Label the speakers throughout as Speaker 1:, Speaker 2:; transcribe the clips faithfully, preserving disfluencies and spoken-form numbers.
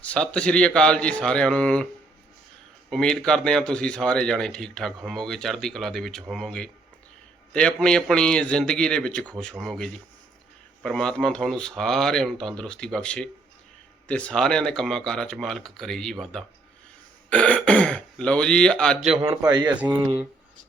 Speaker 1: ਸਤਿ ਸ਼੍ਰੀ ਅਕਾਲ ਜੀ ਸਾਰਿਆਂ ਨੂੰ। ਉਮੀਦ ਕਰਦੇ ਹਾਂ ਤੁਸੀਂ ਸਾਰੇ ਜਾਣੇ ਠੀਕ ਠਾਕ ਹੋਵੋਗੇ, ਚੜ੍ਹਦੀ ਕਲਾ ਦੇ ਵਿੱਚ ਹੋਵੋਗੇ ਤੇ ਆਪਣੀ ਆਪਣੀ ਜ਼ਿੰਦਗੀ ਦੇ ਵਿੱਚ ਖੁਸ਼ ਹੋਵੋਗੇ ਜੀ। ਪਰਮਾਤਮਾ ਤੁਹਾਨੂੰ ਸਾਰਿਆਂ ਨੂੰ ਤੰਦਰੁਸਤੀ ਬਖਸ਼ੇ ਤੇ ਸਾਰਿਆਂ ਦੇ ਕੰਮਾਂ ਕਾਰਾਂ 'ਚ ਮਾਲਕ ਕਰੇ ਜੀ ਵਾਧਾ। ਲਓ ਜੀ, ਅੱਜ ਹੁਣ ਭਾਈ ਅਸੀਂ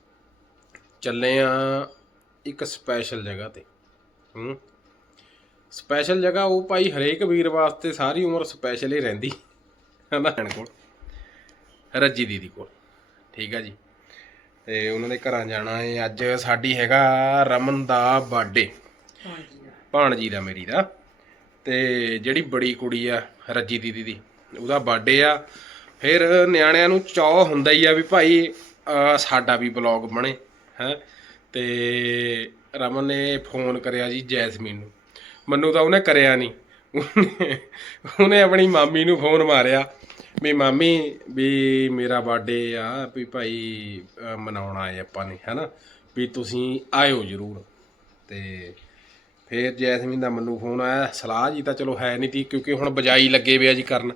Speaker 1: ਚੱਲੇ ਆ ਇੱਕ ਸਪੈਸ਼ਲ ਜਗ੍ਹਾ ਤੇ। ਹੂੰ ਸਪੈਸ਼ਲ ਜਗ੍ਹਾ ਉਹ ਭਾਈ ਹਰੇਕ ਵੀਰ ਵਾਸਤੇ ਸਾਰੀ ਉਮਰ ਸਪੈਸ਼ਲ ਹੀ ਰਹਿੰਦੀ ਹੈ ਨਾ। ਭੈਣ ਕੋਲ, ਰੱਜੀ ਦੀਦੀ ਕੋਲ, ਠੀਕ ਆ ਜੀ। ਤੇ ਉਹਨਾਂ ਦੇ ਘਰਾਂ ਜਾਣਾ ਹੈ ਅੱਜ। ਸਾਡੀ ਹੈਗਾ ਰਮਨ ਦਾ ਬਰਥਡੇ, ਭਾਣਜੀ ਦਾ ਮੇਰੀ ਦਾ। ਤੇ ਜਿਹੜੀ ਬੜੀ ਕੁੜੀ ਆ ਰੱਜੀ ਦੀਦੀ ਦੀ, ਉਹਦਾ ਬਰਥਡੇ ਆ। ਫਿਰ ਨਿਆਣਿਆਂ ਨੂੰ ਚਾਅ ਹੁੰਦਾ ਹੀ ਆ ਵੀ ਭਾਈ ਸਾਡਾ ਵੀ ਬਲੌਗ ਬਣੇ ਹੈ। ਤੇ ਰਮਨ ਨੇ ਫੋਨ ਕਰਿਆ ਜੀ ਜੈਸਮੀਨ ਨੂੰ। ਮੈਨੂੰ ਤਾਂ ਉਹਨੇ ਕਰਿਆ ਨਹੀਂ, ਉਹਨੇ ਆਪਣੀ ਮਾਮੀ ਨੂੰ ਫੋਨ ਮਾਰਿਆ ਵੀ ਮਾਮੀ ਵੀ ਮੇਰਾ ਬਰਥਡੇ ਆ, ਵੀ ਭਾਈ ਮਨਾਉਣਾ ਹੈ ਆਪਾਂ ਨੇ, ਹੈ ਨਾ, ਵੀ ਤੁਸੀਂ ਆਇਓ ਜ਼ਰੂਰ। ਤੇ ਫਿਰ ਜੈਸਮੀਨ ਦਾ ਮੈਨੂੰ ਫੋਨ ਆਇਆ। ਸਲਾਹ ਜੀ ਤਾਂ ਚਲੋ ਹੈ ਨਹੀਂ ਤੀ, ਕਿਉਂਕਿ ਹੁਣ ਬਿਜਾਈ ਲੱਗੇ ਵੇ ਆ ਜੀ ਕਰਨ,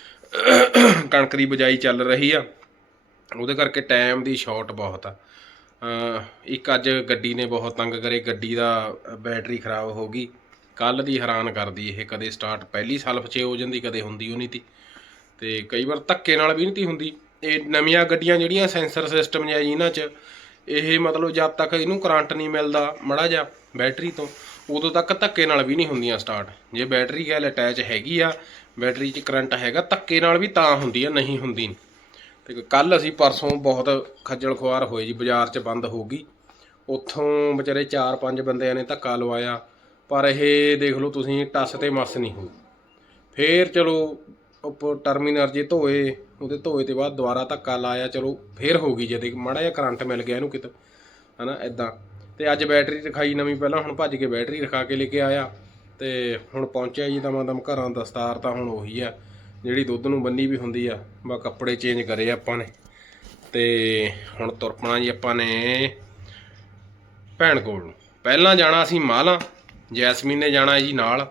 Speaker 1: ਕਣਕ ਦੀ ਬਿਜਾਈ ਚੱਲ ਰਹੀ ਆ, ਉਹਦੇ ਕਰਕੇ ਟਾਈਮ ਦੀ ਸ਼ਾਰਟ ਬਹੁਤ ਆ। ਇੱਕ ਅੱਜ ਗੱਡੀ ਨੇ ਬਹੁਤ ਤੰਗ ਕਰੇ, ਗੱਡੀ ਦਾ ਬੈਟਰੀ ਖਰਾਬ ਹੋ ਗਈ ਕੱਲ੍ਹ ਦੀ। ਹੈਰਾਨ ਕਰਦੀ ਇਹ, ਕਦੇ ਸਟਾਰਟ ਪਹਿਲੀ ਸਲਫ 'ਚ ਹੋ ਜਾਂਦੀ, ਕਦੇ ਹੁੰਦੀ ਉਹ ਨਹੀਂ ਤੀ, ਅਤੇ ਕਈ ਵਾਰ ਧੱਕੇ ਨਾਲ ਵੀ ਨਹੀਂ ਤੀ ਹੁੰਦੀ। ਇਹ ਨਵੀਆਂ ਗੱਡੀਆਂ ਜਿਹੜੀਆਂ ਸੈਂਸਰ ਸਿਸਟਮ ਜਾਂ ਇਹਨਾਂ 'ਚ ਇਹ ਮਤਲਬ ਜਦ ਤੱਕ ਇਹਨੂੰ ਕਰੰਟ ਨਹੀਂ ਮਿਲਦਾ ਮਾੜਾ ਜਿਹਾ ਬੈਟਰੀ ਤੋਂ, ਉਦੋਂ ਤੱਕ ਧੱਕੇ ਨਾਲ ਵੀ ਨਹੀਂ ਹੁੰਦੀਆਂ ਸਟਾਰਟ। ਜੇ ਬੈਟਰੀ ਗੱਲ ਅਟੈਚ ਹੈਗੀ ਆ, ਬੈਟਰੀ 'ਚ ਕਰੰਟ ਹੈਗਾ, ਧੱਕੇ ਨਾਲ ਵੀ ਤਾਂ ਹੁੰਦੀ ਆ, ਨਹੀਂ ਹੁੰਦੀ ਨਹੀਂ। ਅਤੇ ਕੱਲ੍ਹ ਅਸੀਂ ਪਰਸੋਂ ਬਹੁਤ ਖੱਜਲ ਖੁਆਰ ਹੋਏ ਜੀ, ਬਾਜ਼ਾਰ 'ਚ ਬੰਦ ਹੋ ਗਈ। ਉੱਥੋਂ ਵਿਚਾਰੇ ਚਾਰ ਪੰਜ ਬੰਦਿਆਂ ਨੇ ਧੱਕਾ ਲਵਾਇਆ, ਪਰ ਇਹ ਦੇਖ ਲਓ ਤੁਸੀਂ ਟੱਸ ਤੇ ਮੱਸ ਨਹੀਂ ਹੋਈ। ਫਿਰ ਚਲੋ ਉੱਪਰ ਟਰਮੀਨਲ ਜੇ ਧੋਏ, ਉਹਦੇ ਧੋਏ ਤੋਂ ਬਾਅਦ ਦੁਬਾਰਾ ਧੱਕਾ ਲਾਇਆ, ਚਲੋ ਫਿਰ ਹੋ ਗਈ ਜਦ ਮਾੜਾ ਜਿਹਾ ਕਰੰਟ ਮਿਲ ਗਿਆ ਇਹਨੂੰ ਕਿਤੇ, ਹੈ ਨਾ, ਇੱਦਾਂ। ਅਤੇ ਅੱਜ ਬੈਟਰੀ ਰਖਾਈ ਨਵੀਂ, ਪਹਿਲਾਂ ਹੁਣ ਭੱਜ ਕੇ ਬੈਟਰੀ ਰਖਾ ਕੇ ਲੈ ਕੇ ਆਇਆ। ਅਤੇ ਹੁਣ ਪਹੁੰਚਿਆ ਜੀ ਦਮ ਦਮ ਘਰਾਂ। ਦਸਤਾਰ ਤਾਂ ਹੁਣ ਉਹੀ ਆ ਜਿਹੜੀ ਦੁੱਧ ਨੂੰ ਬੰਨੀ ਵੀ ਹੁੰਦੀ ਆ, ਬਸ ਕੱਪੜੇ ਚੇਂਜ ਕਰੇ ਆਪਾਂ ਨੇ। ਅਤੇ ਹੁਣ ਤੁਰ ਪਣਾ ਜੀ ਆਪਾਂ ਨੇ ਭੈਣ ਕੋਲ ਨੂੰ। ਪਹਿਲਾਂ ਜਾਣਾ ਅਸੀਂ ਮਾਲ੍ਹਾਂ, ਜੈਸਮੀਨ ਨੇ ਜਾਣਾ ਜੀ ਨਾਲ।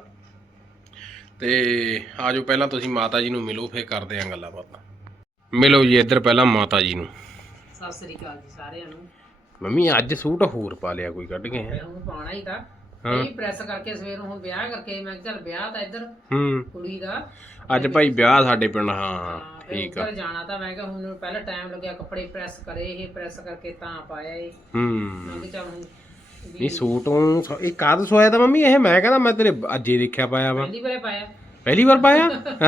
Speaker 1: ਤੇ ਆ ਜਾਓ ਪਹਿਲਾਂ ਤੁਸੀਂ ਮਾਤਾ ਜੀ ਨੂੰ ਮਿਲੋ, ਫਿਰ ਕਰਦੇ ਆਂ ਗੱਲਾਂ ਬਾਤਾਂ। ਮਿਲੋ ਜੀ ਇੱਧਰ ਪਹਿਲਾਂ ਮਾਤਾ ਜੀ ਨੂੰ।
Speaker 2: ਸਤਿ ਸ੍ਰੀ ਅਕਾਲ ਜੀ ਸਾਰਿਆਂ ਨੂੰ।
Speaker 1: ਮੰਮੀ ਅੱਜ ਸੂਟ ਹੋਰ ਪਾ ਲਿਆ ਕੋਈ, ਕੱਢ ਕੇ?
Speaker 2: ਹੁਣ ਪਾਉਣਾ ਹੀ ਤਾਂ, ਇਹ ਪ੍ਰੈਸ ਕਰਕੇ ਸਵੇਰ ਨੂੰ ਹੁਣ ਵਿਆਹ ਕਰਕੇ ਮੈਂ ਕਿਹਾ ਚੱਲ ਵਿਆਹ ਤਾਂ ਇੱਧਰ
Speaker 1: ਹੂੰ
Speaker 2: ਕੁੜੀ ਦਾ
Speaker 1: ਅੱਜ ਭਾਈ ਵਿਆਹ ਸਾਡੇ ਪਿੰਡ। ਹਾਂ ਠੀਕ ਆ।
Speaker 2: ਜਾਣਾ ਤਾਂ ਮੈਂ ਕਿਹਾ ਹੁਣ ਪਹਿਲਾਂ ਟਾਈਮ ਲੱਗਿਆ, ਕੱਪੜੇ ਪ੍ਰੈਸ ਕਰੇ, ਇਹ ਪ੍ਰੈਸ ਕਰਕੇ ਤਾਂ ਪਾਇਆ ਇਹ।
Speaker 1: ਹੂੰ
Speaker 2: ਮੈਂ ਕਿਹਾ ਚੱਲ ਹੁਣ
Speaker 1: ਨਹੀਂ ਸੂਟ ਉਹ ਇਹ ਕਾਹਦਾ ਸਵਾਇਆ ਤਾਂ ਮੰਮੀ? ਇਹ ਮੈਂ ਕਹਿੰਦਾ ਮੈਂ ਤੇਰੇ ਅੱਜ ਹੀ ਦੇਖਿਆ ਪਾਇਆ ਵਾ।
Speaker 2: ਪਹਿਲੀ ਵਾਰ ਪਾਇਆ।
Speaker 1: ਪਹਿਲੀ ਵਾਰ ਪਾਇਆ?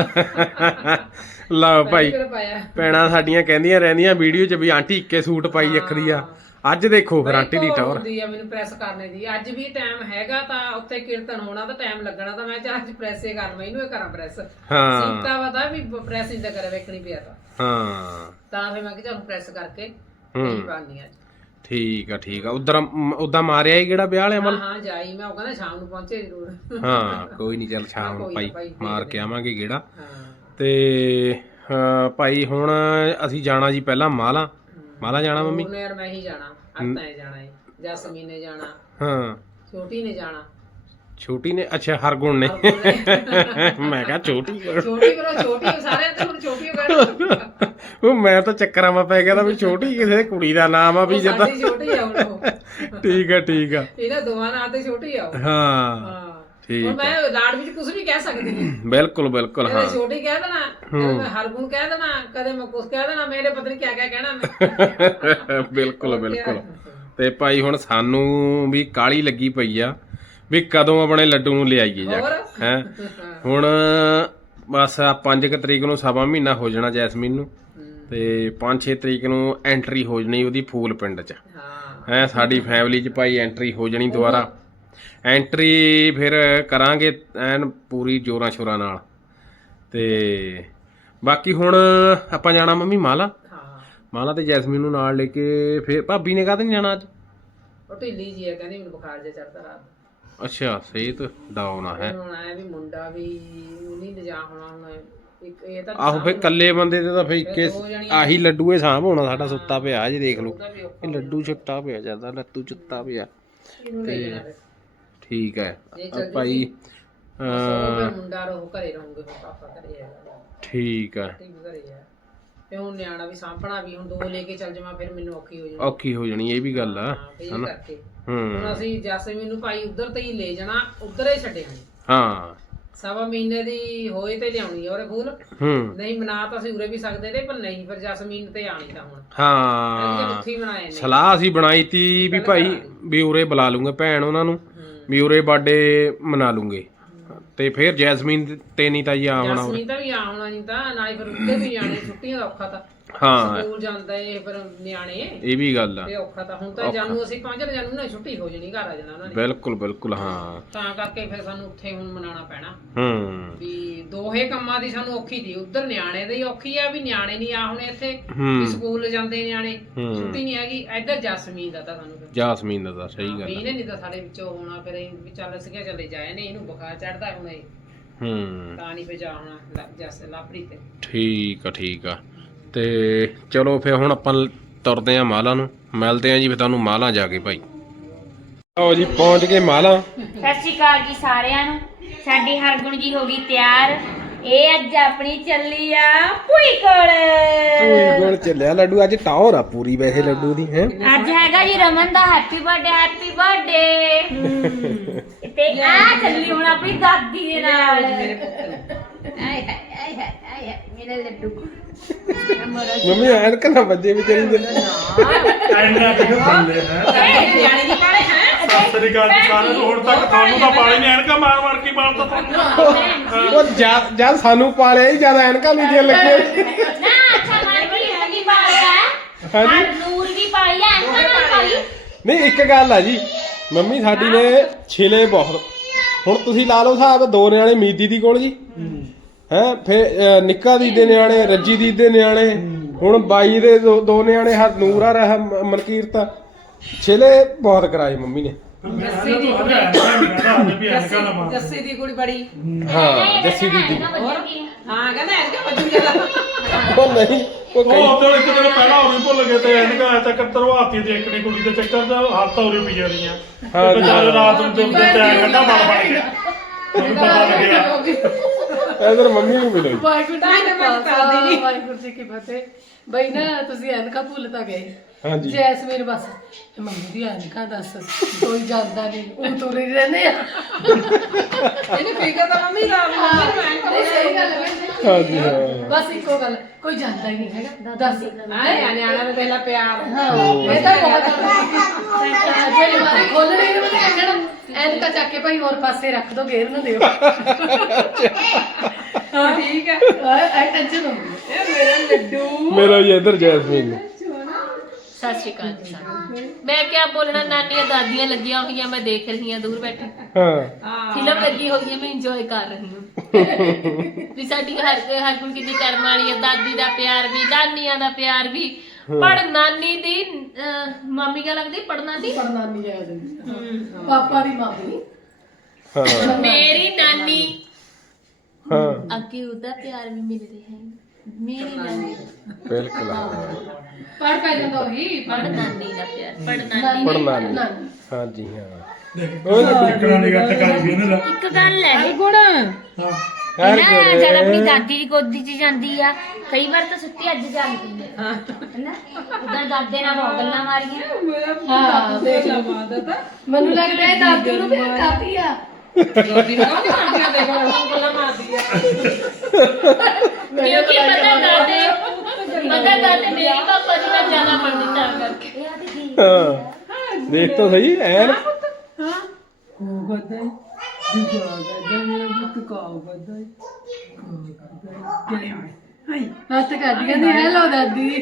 Speaker 1: ਲਓ ਭਾਈ, ਭੈਣਾਂ ਸਾਡੀਆਂ ਕਹਿੰਦੀਆਂ ਰਹਿੰਦੀਆਂ ਵੀਡੀਓ 'ਚ ਵੀ ਆਂਟੀ ਇੱਕੇ ਸੂਟ ਪਾਈ ਰੱਖਦੀ ਆ। ਅੱਜ ਦੇਖੋ ਫਿਰ ਆਂਟੀ ਦੀ ਟੌਰ।
Speaker 2: ਮੈਨੂੰ ਪ੍ਰੈਸ ਕਰਨੇ ਦੀ ਅੱਜ ਵੀ ਟਾਈਮ ਹੈਗਾ, ਤਾਂ ਉੱਥੇ ਕੀਰਤਨ ਹੋਣਾ ਤਾਂ ਟਾਈਮ ਲੱਗਣਾ, ਤਾਂ ਮੈਂ ਚਾਹ ਅੱਜ ਪ੍ਰੈਸ ਹੀ ਕਰ, ਮੈਨੂੰ ਇਹ ਕਰਾਂ ਪ੍ਰੈਸ।
Speaker 1: ਹਾਂ
Speaker 2: ਸੀਤਾ ਵਾ ਵੀ ਪ੍ਰੈਸ ਇੰਦਾ ਕਰੇ ਵੇਖਣੀ ਪਿਆ ਤਾਂ
Speaker 1: ਹਾਂ
Speaker 2: ਤਾਂ ਫਿਰ ਮੈਂ ਕਿਹਾ ਚੱਲ ਪ੍ਰੈਸ ਕਰਕੇ
Speaker 1: ਹੂੰ
Speaker 2: ਪਾਉਂਦੀ ਆ।
Speaker 1: ਠੀਕ ਆ ਠੀਕ ਆ। ਉਧਰ ਉਦਾਂ ਮਾਰਿਆ ਹੀ ਕਿਹੜਾ ਵਿਆਹ ਵਾਲੇ ਅਮਲ?
Speaker 2: ਹਾਂ ਜਾਈ, ਮੈਂ ਉਹ ਕਹਿੰਦਾ ਸ਼ਾਮ ਨੂੰ ਪਹੁੰਚੇ ਜ਼ਰੂਰ।
Speaker 1: ਹਾਂ ਕੋਈ ਨਹੀਂ, ਚੱਲ ਸ਼ਾਮ ਨੂੰ ਭਾਈ ਮਾਰ ਕੇ ਆਵਾਂਗੇ ਗੇੜਾ।
Speaker 2: ਹਾਂ
Speaker 1: ਤੇ ਭਾਈ ਹੁਣ ਅਸੀਂ ਜਾਣਾ ਜੀ ਪਹਿਲਾਂ ਮਾਲ੍ਹਾਂ। ਮਾਲ੍ਹਾਂ ਜਾਣਾ ਮੰਮੀ?
Speaker 2: ਯਾਰ ਮੈਂ ਹੀ ਜਾਣਾ, ਹੱਥਾਂ ਨੇ ਜਾਣਾ ਹੈ, ਜਸਮੀਨ ਨੇ ਜਾਣਾ,
Speaker 1: ਹਾਂ
Speaker 2: ਛੋਟੀ ਨੇ ਜਾਣਾ।
Speaker 1: ਛੋਟੀ ਨੇ? ਅੱਛਾ ਹਰਗੁਣ ਨੇ। ਮੈਂ ਕਿਹਾ ਛੋਟੀ
Speaker 2: ਛੋਟੀ ਕਰੋ, ਛੋਟੀ ਸਾਰਿਆਂ ਤੋਂ ਹੁਣ ਛੋਟੀ ਹੋ ਗਈ।
Speaker 1: ਉਹ ਮੈਂ ਤਾਂ ਚੱਕਰਾਂ ਮਾ ਪੈ ਗਿਆ ਤਾਂ ਵੀ ਛੋਟੀ ਕਿਸੇ ਕੁੜੀ ਦਾ ਨਾਮ ਆ ਵੀ ਜਿੱਦਾਂ।
Speaker 2: ਛੋਟੀ ਆ ਉਹ।
Speaker 1: ਠੀਕ ਆ ਠੀਕ ਆ।
Speaker 2: ਇਹਨਾਂ ਦੋਵਾਂ ਨਾਲ ਤੇ ਛੋਟੀ ਆ ਉਹ।
Speaker 1: ਹਾਂ
Speaker 2: ਹਾਂ
Speaker 1: ਠੀਕ।
Speaker 2: ਹੁਣ ਮੈਂ ਲਾੜ ਵਿੱਚ ਕੁਝ ਵੀ ਕਹਿ ਸਕਦੀ ਹਾਂ।
Speaker 1: ਬਿਲਕੁਲ ਬਿਲਕੁਲ। ਹਾਂ
Speaker 2: ਛੋਟੀ ਕਹਿ ਦੇਣਾ, ਕਦੇ ਮੈਂ ਹਰਗੁਣ ਕਹਿ ਦੇਣਾ, ਕਦੇ ਮੈਂ ਕੁਝ ਕਹਿ ਦੇਣਾ, ਮੇਰੇ ਪਤਾ ਨਹੀਂ ਕਿਆ ਕਿਆ ਕਹਿਣਾ ਮੈਂ।
Speaker 1: ਬਿਲਕੁਲ ਬਿਲਕੁਲ। ਤੇ ਭਾਈ ਹੁਣ ਸਾਨੂੰ ਵੀ ਕਾਹਲੀ ਲੱਗੀ ਪਈ ਆ ਵੀ ਕਦੋਂ ਆਪਣੇ ਲੱਡੂ ਨੂੰ ਲਿਆਈਏ ਜਾ ਕੇ, ਹੈਂ। ਹੁਣ ਬਸ ਆ ਪੰਜ ਕੁ ਤਰੀਕ ਨੂੰ ਸਵਾ ਮਹੀਨਾ ਹੋ ਜਾਣਾ ਜੈਸਮੀਨ ਨੂੰ, ਤੇ ਪੰਜ ਛੇ ਤਰੀਕ ਨੂੰ ਐਂਟਰੀ ਹੋ ਜਾਣੀ ਉਹਦੀ ਫੂਲ ਪਿੰਡ 'ਚ, ਹੈਂ। ਸਾਡੀ ਫੈਮਿਲੀ 'ਚ ਭਾਈ ਐਂਟਰੀ ਹੋ ਜਾਣੀ ਦੁਬਾਰਾ। ਐਂਟਰੀ ਫਿਰ ਕਰਾਂਗੇ ਐਨ ਪੂਰੀ ਜੋਰਾਂ ਸ਼ੋਰਾਂ ਨਾਲ। ਤੇ ਬਾਕੀ ਹੁਣ ਆਪਾਂ ਜਾਣਾ ਮੰਮੀ ਮਾਲ੍ਹਾਂ। ਮਾਲ੍ਹਾਂ ਤੇ ਜੈਸਮੀਨ ਨੂੰ ਨਾਲ ਲੈ ਕੇ। ਫਿਰ ਭਾਬੀ ਨੇ ਕਾਹਤੇ ਨਹੀਂ ਜਾਣਾ ਅੱਜ?
Speaker 2: ਉਹ ਢਿੱਲੀ ਜੀ ਹੈ, ਕਹਿੰਦੀ ਮੈਨੂੰ ਬੁਖਾਰ ਜਿਹਾ ਚੜਦਾ ਰਾਤ।
Speaker 1: ਅੱਛਾ ਸਿਹਤ ਡਾਊਨ ਆ ਹੈ।
Speaker 2: ਹੁਣ ਆਇਆ ਵੀ ਮੁੰਡਾ ਵੀ ਨਹੀਂ ਲਿਜਾ ਹੋਣਾ ਹੁਣ। ਇੱਕ ਇਹ ਤਾਂ
Speaker 1: ਆਹੋ ਫਿਰ ਇਕੱਲੇ ਬੰਦੇ ਤੇ ਤਾਂ ਫਿਰ ਇੱਕੇ ਆਹੀ ਲੱਡੂ ਇਹ ਸਾਂਭ ਹੋਣਾ ਸਾਡਾ। ਸੁੱਤਾ ਪਿਆ ਜੀ ਦੇਖ ਲਓ, ਇਹ ਲੱਡੂ ਛੁੱਟਾ ਪਿਆ ਜਾਂਦਾ, ਲੱਤੂ ਚੁੱਤਾ ਪਿਆ। ਤੇ ਠੀਕ ਹੈ ਭਾਈ
Speaker 2: ਬਸ ਉਹ ਫਿਰ ਮੁੰਡਾ ਰੋ ਘਰੇ ਰਹੂੰਗੇ ਹੁਣ ਪਾਪਾ ਘਰੇ ਹੈਗਾ
Speaker 1: ਠੀਕ ਆ
Speaker 2: ਠੀਕ ਘਰੇ ਆ ਤੇ ਹੁਣ ਨਿਆਣਾ ਵੀ ਸਾਂਭਣਾ ਵੀ ਹੁਣ ਦੋ ਲੈ ਕੇ ਚੱਲ ਜਾਵਾਂ ਫਿਰ ਮੈਨੂੰ ਔਖੀ ਹੋ ਜਾਣੀ
Speaker 1: ਔਖੀ ਹੋ ਜਾਣੀ ਇਹ ਵੀ ਗੱਲ ਆ
Speaker 2: ਹਾਂ ਫਿਰ ਇਹ ਕਰਕੇ
Speaker 1: ਹੂੰ
Speaker 2: ਹੁਣ ਅਸੀਂ ਜੈਸਮੀਨ ਨੂੰ ਭਾਈ ਉਧਰ ਤੇ ਹੀ ਲੈ ਜਾਣਾ ਉਧਰ ਹੀ ਛੱਡਿਆ
Speaker 1: ਹਾਂ
Speaker 2: ਸਵਾ ਮਹੀਨੇ ਦੀ ਹੋਏ ਤੇ ਲਿਆਉਣੀ ਆ ਉਹਰੇ ਫੂਲ
Speaker 1: ਹੂੰ
Speaker 2: ਨਹੀਂ ਮਨਾ ਤਾਂ ਅਸੀਂ ਉਰੇ ਵੀ ਸਕਦੇ ਤੇ ਪਰ ਨਹੀਂ ਫਿਰ ਜੈਸਮੀਨ ਤੇ ਆਣੀ ਤਾਂ ਹੁਣ
Speaker 1: ਹਾਂ
Speaker 2: ਉੱਥੇ ਹੀ ਬਣਾਏ ਨੇ
Speaker 1: ਸਲਾਹ ਅਸੀਂ ਬਣਾਈ ਤੀ ਵੀ ਭਾਈ ਵੀ ਉਰੇ ਬੁਲਾ ਲੂੰਗੇ ਭੈਣ ਉਹਨਾਂ ਨੂੰ ਵੀ ਉਰੇ ਬਰਥਡੇ ਮਨਾ ਲੂੰਗੇ ਤੇ ਫਿਰ ਜੈਸਮੀਨ ਤੇ ਨਹੀਂ ਤਾਂ ਜੀ ਆਉਣਾ
Speaker 2: ਜੈਸਮੀਨ ਤਾਂ ਵੀ ਆਉਣਾ ਨਹੀਂ ਤਾਂ ਨਾਲੇ ਫਿਰ ਉੱਤੇ ਵੀ ਜਾਣੇ ਛੁੱਟੀਆਂ ਦਾ ਔਖਾ ਤਾਂ
Speaker 1: ਹਾਂ
Speaker 2: ਸਕੂਲ ਜਾਂਦਾ ਏ ਫਿਰ ਨਿਆਣੇ
Speaker 1: ਇਹ ਵੀ ਗੱਲ ਆ
Speaker 2: ਤੇ ਔਖਾ ਤਾਂ ਹੁਣ ਤਾਂ ਜਾਨੂ ਅਸੀਂ ਪੰਜ ਜਾਨੂ ਨਾ ਛੁੱਟੀ ਹੋ ਜਣੀ ਘਰ ਆ ਜਾਣਾ ਉਹਨਾਂ ਨੇ
Speaker 1: ਬਿਲਕੁਲ ਬਿਲਕੁਲ ਹਾਂ
Speaker 2: ਤਾਂ ਕਰਕੇ ਫਿਰ ਸਾਨੂੰ ਉੱਥੇ ਹੁਣ ਮਨਾਉਣਾ ਪੈਣਾ
Speaker 1: ਹੂੰ
Speaker 2: ਵੀ ਦੋਹੇ ਕੰਮਾਂ ਦੀ ਸਾਨੂੰ ਔਖੀ ਦੀ ਉਧਰ ਨਿਆਣੇ ਦੀ ਔਖੀ ਆ ਵੀ ਨਿਆਣੇ ਨਹੀਂ ਆ ਹੁਣੇ ਇੱਥੇ
Speaker 1: ਹੂੰ
Speaker 2: ਵੀ ਸਕੂਲ ਜਾਂਦੇ ਨਿਆਣੇ
Speaker 1: ਹੂੰ।
Speaker 2: ਛੁੱਟੀ ਨਹੀਂ ਹੈਗੀ ਇੱਧਰ ਜਸਮੀਨ ਦਾ ਤਾਂ ਸਾਨੂੰ ਫਿਰ
Speaker 1: ਜਾਸਮੀਨ ਦਾ ਤਾਂ ਸਹੀ ਗੱਲ
Speaker 2: ਇਹਨੇ ਨਹੀਂ ਤਾਂ ਸਾਡੇ ਵਿੱਚੋਂ ਹੋਣਾ ਫਿਰ ਅਸੀਂ ਵੀ ਚੱਲ ਅਸੀਂ ਕਿਹਾ ਚੱਲੇ ਜਾਏ ਨੇ ਇਹਨੂੰ ਬੁਖਾਰ ਚੜਦਾ ਹੁਣ ਇਹ
Speaker 1: ਹੂੰ
Speaker 2: ਤਾਂ ਨਹੀਂ ਫਿਰ ਜਾ ਹੋਣਾ ਜਸ ਲਾਪਰੀ ਤੇ
Speaker 1: ਠੀਕ ਆ ਠੀਕ ਆ ਤੇ ਚਲੋ ਫਿਰ ਹੁਣ ਆਪਾਂ ਤੁਰਦੇ ਆ ਮਾਲਾ ਨੂੰ ਮਿਲਦੇ ਆ ਜੀ ਫਿਰ ਤੁਹਾਨੂੰ ਮਾਲਾ ਜਾ ਕੇ ਭਾਈ ਆਓ ਜੀ ਪਹੁੰਚ ਗਏ ਮਾਲਾ
Speaker 3: ਸਤਿ ਸ਼੍ਰੀ ਅਕਾਲ ਜੀ ਸਾਰਿਆਂ ਨੂੰ ਸਾਡੀ ਹਰਗੁਣ ਜੀ ਹੋ ਗਈ ਤਿਆਰ ਇਹ ਅੱਜ ਆਪਣੀ ਚੱਲੀ ਆ ਭੂਈ ਕੋਲ
Speaker 1: ਕੋਲ ਚੱਲਿਆ ਲੱਡੂ ਅੱਜ ਟੌਰ ਆ ਪੂਰੀ ਵੈਸੇ ਲੱਡੂ ਦੀ ਹੈ
Speaker 3: ਅੱਜ ਹੈਗਾ ਜੀ ਰਮਨ ਦਾ ਹੈਪੀ ਬਰਥਡੇ ਹੈਪੀ ਬਰਥਡੇ ਤੇ ਆ ਚੱਲੀ ਹੁਣ ਆਪਣੀ ਦਾਦੀ ਦੇ ਨਾਲ
Speaker 2: ਮੇਰੇ ਪੁੱਤ ਨੂੰ
Speaker 3: ਆਏ ਹਾਏ ਆਏ ਹਾਏ ਆਏ ਹਾਏ ਮੇਰੇ ਲੱਡੂ
Speaker 1: ਮੰਮੀ ਐਨਕ ਨਾ ਵੱਜੇ ਵੀ ਤੇਰੀ ਦੇ
Speaker 4: ਐਨਾ ਕਿਹਦੇ ਥੱਲੇ ਹੈ
Speaker 2: ਨਿਆਣੇ ਦੀ ਕਾਲੇ ਹੈ
Speaker 4: ਸਤਿ ਸ੍ਰੀ ਅਕਾਲ ਜੀ ਸਾਰਿਆਂ ਨੂੰ ਹੁਣ ਤੱਕ ਤੁਹਾਨੂੰ ਤਾਂ ਪਾਲੇ ਨੇ ਐਨਕਾ ਮਾਰ ਮਾਰ ਕੇ ਮਾਰਦਾ ਤੁਹਾਨੂੰ
Speaker 1: ਉਹ ਜਦ ਜਦ ਸਾਨੂੰ ਪਾਲਿਆ ਹੀ ਜਿਆਦਾ ਐਨਕਾਂ ਨਹੀਂ ਲੱਗੇ
Speaker 3: ਨਾ ਅੱਛਾ ਮਾਰ ਕੇ ਹੈਗੀ ਪਾਲਿਆ
Speaker 1: ਹਾਂਜੀ
Speaker 3: ਨੂਰ ਵੀ ਪਾਲੀ ਆ ਅੰਕਲ ਨਾਲ ਪਾਲੀ
Speaker 1: ਨਹੀਂ ਇੱਕ ਗੱਲ ਆ ਜੀ ਮੰਮੀ ਸਾਡੀ ਨੇ ਛਿਲੇ ਬਹੁਤ ਹੁਣ ਤੁਸੀਂ ਲਾ ਲਓ ਹਿਸਾਬ ਦੋ ਨਿਆਣੇ ਮੀਦੀ ਦੀ ਕੋਲ ਜੀ ਹੈ ਫੇ ਨਿੱਕਾ ਦੀ ਦੇ ਨਿਆਣੇ ਰੱਜੀ ਦੀ ਦੇ ਨਿਆਣੇ ਹੁਣ ਬਾਈ ਦੇ ਦੋ ਦੋ ਨਿਆਣੇ ਹਰ ਨੂਰਾ ਰਹਿ ਮਨਕੀਰਤ ਛਿਲੇ ਬਹੁਤ ਕਰਾਏ ਮੰਮੀ ਨੇ
Speaker 2: ਜੱਸੀ ਦੀ
Speaker 4: ਐਨਕਾ ਨਾ ਮਾਰ
Speaker 2: ਜੱਸੀ ਦੀ ਕੁੜੀ ਬੜੀ
Speaker 1: ਹਾਂ ਜੱਸੀ ਦੀ ਦੀ
Speaker 2: ਹਾਂ ਕਹਿੰਦਾ ਐਨਕਾ ਵੱਜੂ ਜਿਆਦਾ
Speaker 1: ਉਹ ਨਹੀਂ ਉਹ ਕਈ
Speaker 4: ਉਹ ਉਦੋਂ ਇੱਕ ਦਿਨ ਪਹਿਲਾਂ ਹੋਰੀ ਭੁੱਲ ਗਏ ਤੇ ਐਨਕਾ ਐ ਤੱਕ ਤਰਵਾਤੀ ਦੀ ਇੱਕ ਨੇ ਕੁੜੀ ਦੇ ਚੱਕਰ ਚ ਹੱਥ ਹੋਰੀ ਪਈ ਜਾ ਰਹੀਆਂ
Speaker 1: ਹਾਂ
Speaker 4: ਤੇ
Speaker 1: ਜੀ।
Speaker 4: ਜਦ ਰਾਤ ਨੂੰ ਜੁੜ ਤੇ ਐ ਕੰਡਾ ਬਣ ਬਣ ਗਿਆ ਮੈਨੂੰ ਪਤਾ ਲੱਗਿਆ
Speaker 1: ਇਧਰ ਮੰਮੀ ਨੂੰ ਮਿਲੋ ਜੀ
Speaker 5: ਵਾਹਿਗੁਰੂ
Speaker 2: ਤਾਂ ਹੀ
Speaker 5: ਜੀ
Speaker 2: ਤਾਂ
Speaker 5: ਕਾ
Speaker 2: ਮੈਂ ਕਰਦੀ
Speaker 5: ਖਾਲਸਾ
Speaker 2: ਨੀ।
Speaker 5: ਵਾਹਿਗੁਰੂ ਜੀ ਕੀ ਫਤਿਹ ਬਈ ਨਾ ਤੁਸੀਂ ਐਨਕਾਂ ਭੁੱਲ ਤਾਂ ਗਏ
Speaker 1: ਹਾਂਜੀ
Speaker 5: ਜੈਸਮੀਨ ਬਸ ਇਹ ਮੰਮੀ ਦੀ ਐਨਕਾਂ ਦੱਸ ਕੋਈ ਜਾਂਦਾ ਨਹੀਂ ਉਹ ਤੁਰੇ ਰਹਿੰਦੇ ਆ
Speaker 2: ਇਹਨੂੰ ਫਿਕਰ ਤਾਂ ਮੰਮੀ ਦਾ ਮੰਮੀ ਨੂੰ ਐਨਕਾ
Speaker 5: ਨਹੀਂ, ਸਹੀ ਗੱਲ ਹੈ
Speaker 1: ਹਾਂਜੀ ਹਾਂ
Speaker 5: ਬਸ ਇੱਕੋ ਗੱਲ ਕੋਈ ਜਾਂਦਾ ਹੀ ਨਹੀਂ ਹੈਗਾ ਦੱਸ
Speaker 2: ਆਏ ਨਿਆਣਾ ਦਾ ਪਹਿਲਾ ਪਿਆਰ
Speaker 5: ਹਾਂ ਇਹ ਤਾਂ ਬਹੁਤ ਜਿਹੜੀ ਮਾਰੀ ਖੋਲਣੀ ਇਹਨੂੰ ਤੇ ਕਹਿਣਾ ਐਨਕਾਂ ਚੱਕ ਕੇ ਭਾਈ ਹੋਰ ਪਾਸੇ ਰੱਖ ਦੋ ਗੇਰ ਨਾ ਦਿਓ
Speaker 2: ਹਾਂ ਠੀਕ ਹੈ
Speaker 5: ਐ ਟੈਨਸ਼ਨ ਹੁੰਦੀ
Speaker 2: ਇਹ ਮੇਰਾ ਲੱਡੂ
Speaker 1: ਮੇਰਾ ਜੀ ਇਧਰ ਜੈਸਮੀਨ ਨੂੰ
Speaker 6: ਸਤਿ ਸ਼੍ਰੀ ਅਕਾਲ ਜੀ ਸਾਰਿਆਂ ਨੂੰ। ਮੈਂ ਕਿਆ ਬੋਲਣਾ ਨਾਨੀਆਂ ਦਾਦੀਆਂ ਲੱਗੀਆਂ ਹੋਈਆਂ ਮੈਂ ਦੇਖ ਰਹੀ ਹਾਂ ਦੂਰ ਬੈਠੀ
Speaker 1: ਹਾਂ
Speaker 6: ਫਿਲਮ ਲੱਗੀ ਹੋਈ ਹੈ ਮੈਂ ਇੰਜੋਏ ਕਰ ਰਹੀ ਹਾਂ ਵੀ ਸਾਡੀ ਹਰ ਹਰ ਕੋਈ ਕਿੰਨੀ ਕਰਮ ਵਾਲੀ ਹੈ ਦਾਦੀ ਦਾ ਪਿਆਰ ਵੀ ਨਾਨੀਆਂ ਦਾ ਪਿਆਰ ਵੀ ਪੜ ਨਾਨੀ ਦੀ ਅਹ, ਮਾਮੀ ਕਾ ਲੱਗਦੀ ਪੜਨਾ ਦੀ
Speaker 5: ਪੜਨਾ ਨਹੀਂ ਜਾਇਆ ਦਿੰਦੀ ਪਾਪਾ ਦੀ ਮਾਮੀ
Speaker 1: ਹਾਂ
Speaker 6: ਮੇਰੀ ਨਾਨੀ
Speaker 1: ਹਾਂ
Speaker 6: ਅੱਗੇ ਉਹਦਾ ਪਿਆਰ ਵੀ ਮਿਲ ਰਿਹਾ ਹੈ ਮੇਰੀ ਨਾਨੀ
Speaker 1: ਬਿਲਕੁਲ
Speaker 5: ਪੜ ਪੈ ਜਾਂਦਾ ਉਹੀ
Speaker 6: ਪੜ ਨਾਨੀ ਦਾ ਪਿਆਰ ਪੜ ਨਾਨੀ
Speaker 1: ਪੜਨਾ ਨਹੀਂ
Speaker 5: ਨਾਨੀ
Speaker 1: ਹਾਂਜੀ ਹਾਂ
Speaker 4: ਟਿਕਣਾ ਨਹੀਂ ਗਾ ਟਕਾਈ ਵੀ ਇਹਨਾਂ ਦਾ
Speaker 3: ਇੱਕ ਗੱਲ ਹੈ
Speaker 2: ਗੁਣ
Speaker 4: ਹਾਂ
Speaker 1: ਹਰ
Speaker 3: ਨਾ ਜਦ ਆਪਣੀ ਦਾਦੀ ਦੀ ਗੋਦੀ 'ਚ ਜਾਂਦੀ ਆ ਕਈ ਵਾਰ ਤਾਂ ਸੁੱਤੀ ਅੱਜ ਜਾਂਦੀ ਹੈ
Speaker 2: ਹਾਂ
Speaker 3: ਹੈਨਾ ਉਦਾਂ ਦਾਦੇ ਨਾਲ ਬਹੁਤ ਗੱਲਾਂ ਮਾਰੀਆਂ
Speaker 2: ਮੇਰਾ
Speaker 5: ਹਾਂ ਦੇਖ ਲਾ
Speaker 2: ਮਾਦਾ ਤਾਂ
Speaker 5: ਮੈਨੂੰ ਲੱਗਦਾ ਇਹ ਦਾਦੀ ਨੂੰ ਵੀ ਕਾਫੀ ਆ
Speaker 2: ਦਾਦੀ ਨੂੰ ਕਾਹਦੀ ਮਾਰਦੀਆਂ ਦੇਖ ਲੈ ਉਹ ਗੱਲਾਂ ਮਾਰਦੀ ਆ
Speaker 6: ਕਿਉਂਕਿ ਪਤਾ ਕਰਦੇ ਪਤਾ ਕਰਦੇ ਮੇਰੇ ਪਾਪਾ ਜੀ ਨਾਲ ਜ਼ਿਆਦਾ ਪੜ੍ਹਦੀ ਤਾਂ ਕਰਕੇ
Speaker 3: ਇਹ ਆ ਤੇ ਕੀ
Speaker 1: ਹਾਂ ਦੇਖ ਤਾਂ ਸਹੀ ਐਨ
Speaker 5: ਕੋ ਗਦਾ ਜੁਗਾ ਗਦਾ ਮੇਰਾ ਬੁੱਤ ਕਾ ਗਦਾ ਹਾਈ ਹੱਥ ਕੱਢ ਕਹਿੰਦੀ ਹੈਲੋ ਦਾਦੀ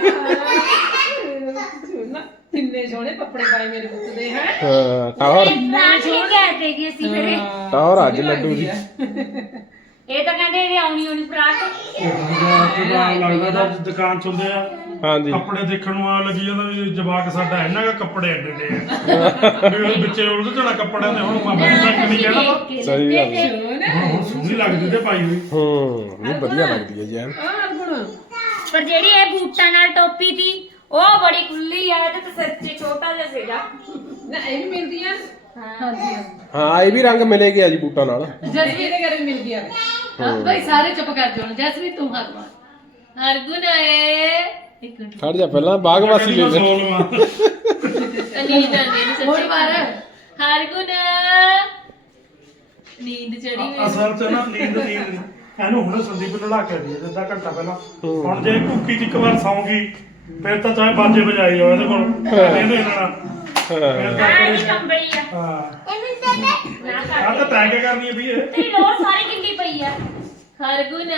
Speaker 2: ਨਾ ਕਿੰਨੇ ਸੋਹਣੇ ਕੱਪੜੇ ਪਾਏ ਮੇਰੇ ਪੁੱਤ ਦੇ ਹੈ
Speaker 1: ਹਾਂ ਟੌਰ
Speaker 3: ਰਾਜੀ ਕਹਤੇ ਕਿ ਅਸੀਂ ਫਿਰ ਇਹ-
Speaker 1: ਟੌਰ ਅੱਜ ਲੱਡੂ ਦੀ
Speaker 3: ਇਹ ਤਾਂ ਕਹਿੰਦੇ ਇਹ ਆਉਣੀ ਹੋਣੀ ਫਰਾਕ
Speaker 4: ਲੱਗਦਾ ਤਾਂ ਦੁਕਾਨ ਚੁੰਦੇ ਆ
Speaker 1: ਹਾਂਜੀ
Speaker 4: ਕੱਪੜੇ ਦੇਖਣ ਨੂੰ ਆ ਲੱਗੀ ਜਾਂਦਾ ਵੀ ਜਵਾਕ ਸਾਡਾ ਇਹਨਾਂ ਦਾ ਕੱਪੜੇ ਐਡੇ ਨੇ ਆ ਵੀ ਉਹ ਵਿੱਚੇ ਉਲਝ ਝੜਾ ਕੱਪੜਿਆਂ ਦੇ ਹੁਣ ਮਾਮਾ ਜੀ ਤੱਕ ਨਹੀਂ ਕਹਿਣਾ
Speaker 1: ਸਹੀ ਗੱਲ ਹੈ।
Speaker 4: ਹੁਣ ਹੁਣ ਸੋਹਣੀ ਲੱਗਦੀ ਤੇ ਪਾਈ ਹੋਈ
Speaker 1: ਹੂੰ ਨਹੀਂ ਵਧੀਆ ਲੱਗਦੀ ਹੈ ਜੀ ਐਨ
Speaker 2: ਆਹ ਗੁਣ
Speaker 3: ਪਰ ਜਿਹੜੀ ਇਹ ਬੂਟਾਂ ਨਾਲ ਟੋਪੀ ਦੀ ਉਹ ਬੜੀ ਖੁੱਲੀ ਆ ਤੇ ਸਿਰ 'ਚ ਛੋਟਾ ਜਿਹਾ ਸੀਗਾ
Speaker 2: ਨਾ ਇਹ ਵੀ ਮਿਲਦੀਆਂ
Speaker 5: ਹਾਂਜੀ
Speaker 1: ਹਾਂ ਇਹ ਵੀ ਰੰਗ ਮਿਲੇ ਗਿਆ ਜੀ ਬੂਟਾਂ ਨਾਲ
Speaker 5: ਜਸਮੀਤ
Speaker 2: ਇਹਦੇ ਘਰੇ ਵੀ ਮਿਲ ਗਿਆ ਵੇ।
Speaker 5: ਹਾਂ ਭਾਈ ਸਾਰੇ ਚੁੱਪ ਕਰ ਜਾਓ ਜਸਮੀਤ ਤੂੰ ਹੱਥ ਮਾਰ
Speaker 6: ਹਰਗੁਣ ਏ ਇੱਕ ਮਿੰਟ
Speaker 1: ਖੜ ਜਾ ਪਹਿਲਾਂ ਬਾਗਵਾਸੀ ਲੈ ਲੈ
Speaker 4: ਸੋਲਵਾ
Speaker 6: ਨੀਂਦ ਆਉਂਦੀ ਨਹੀਂ
Speaker 5: ਹੋਰ
Speaker 6: ਸੱਚੀ
Speaker 5: ਮਾਰ
Speaker 6: ਹਰਗੁਣ ਨੀਂਦ ਚੜੀ ਹੋਈ
Speaker 4: ਅਸਲ ਚ ਨਾ ਨੀਂਦ ਨੀਂਦ ਨਹੀਂ ਇਹਨੂੰ ਹੁਣ ਸੰਦੀਪ ਨਲਾ ਕੇ ਦੀ ਅੱਧਾ ਘੰਟਾ ਪਹਿਲਾਂ ਹੁਣ ਜੇ ਕੁੱਕੀ ਚ ਇੱਕ ਵਾਰ ਸੌਂਗੀ ਫਿਰ ਤਾਂ ਚਾਹੇ ਬਾਜੇ ਵਜਾਈ ਜਾਓ ਇਹਦੇ ਕੋਲ ਇਹਦੇ ਨਾਲ ਫਿਰ ਤਾਂ
Speaker 3: ਆ ਇਹ ਕੰਬਲੀ ਆ
Speaker 4: ਹਾਂ
Speaker 3: ਇਹਨੂੰ ਦੇ ਦੇ ਨਾ
Speaker 4: ਆ ਤਾਂ ਤੈਂ ਕੀ ਕਰਨੀ ਹੈ ਵੀ ਇਹ
Speaker 3: ਤੇਰੀ ਲੋੜ ਸਾਰੀ ਕਿੰਨੀ ਪਈ ਆ
Speaker 6: ਹਰਗੁਣ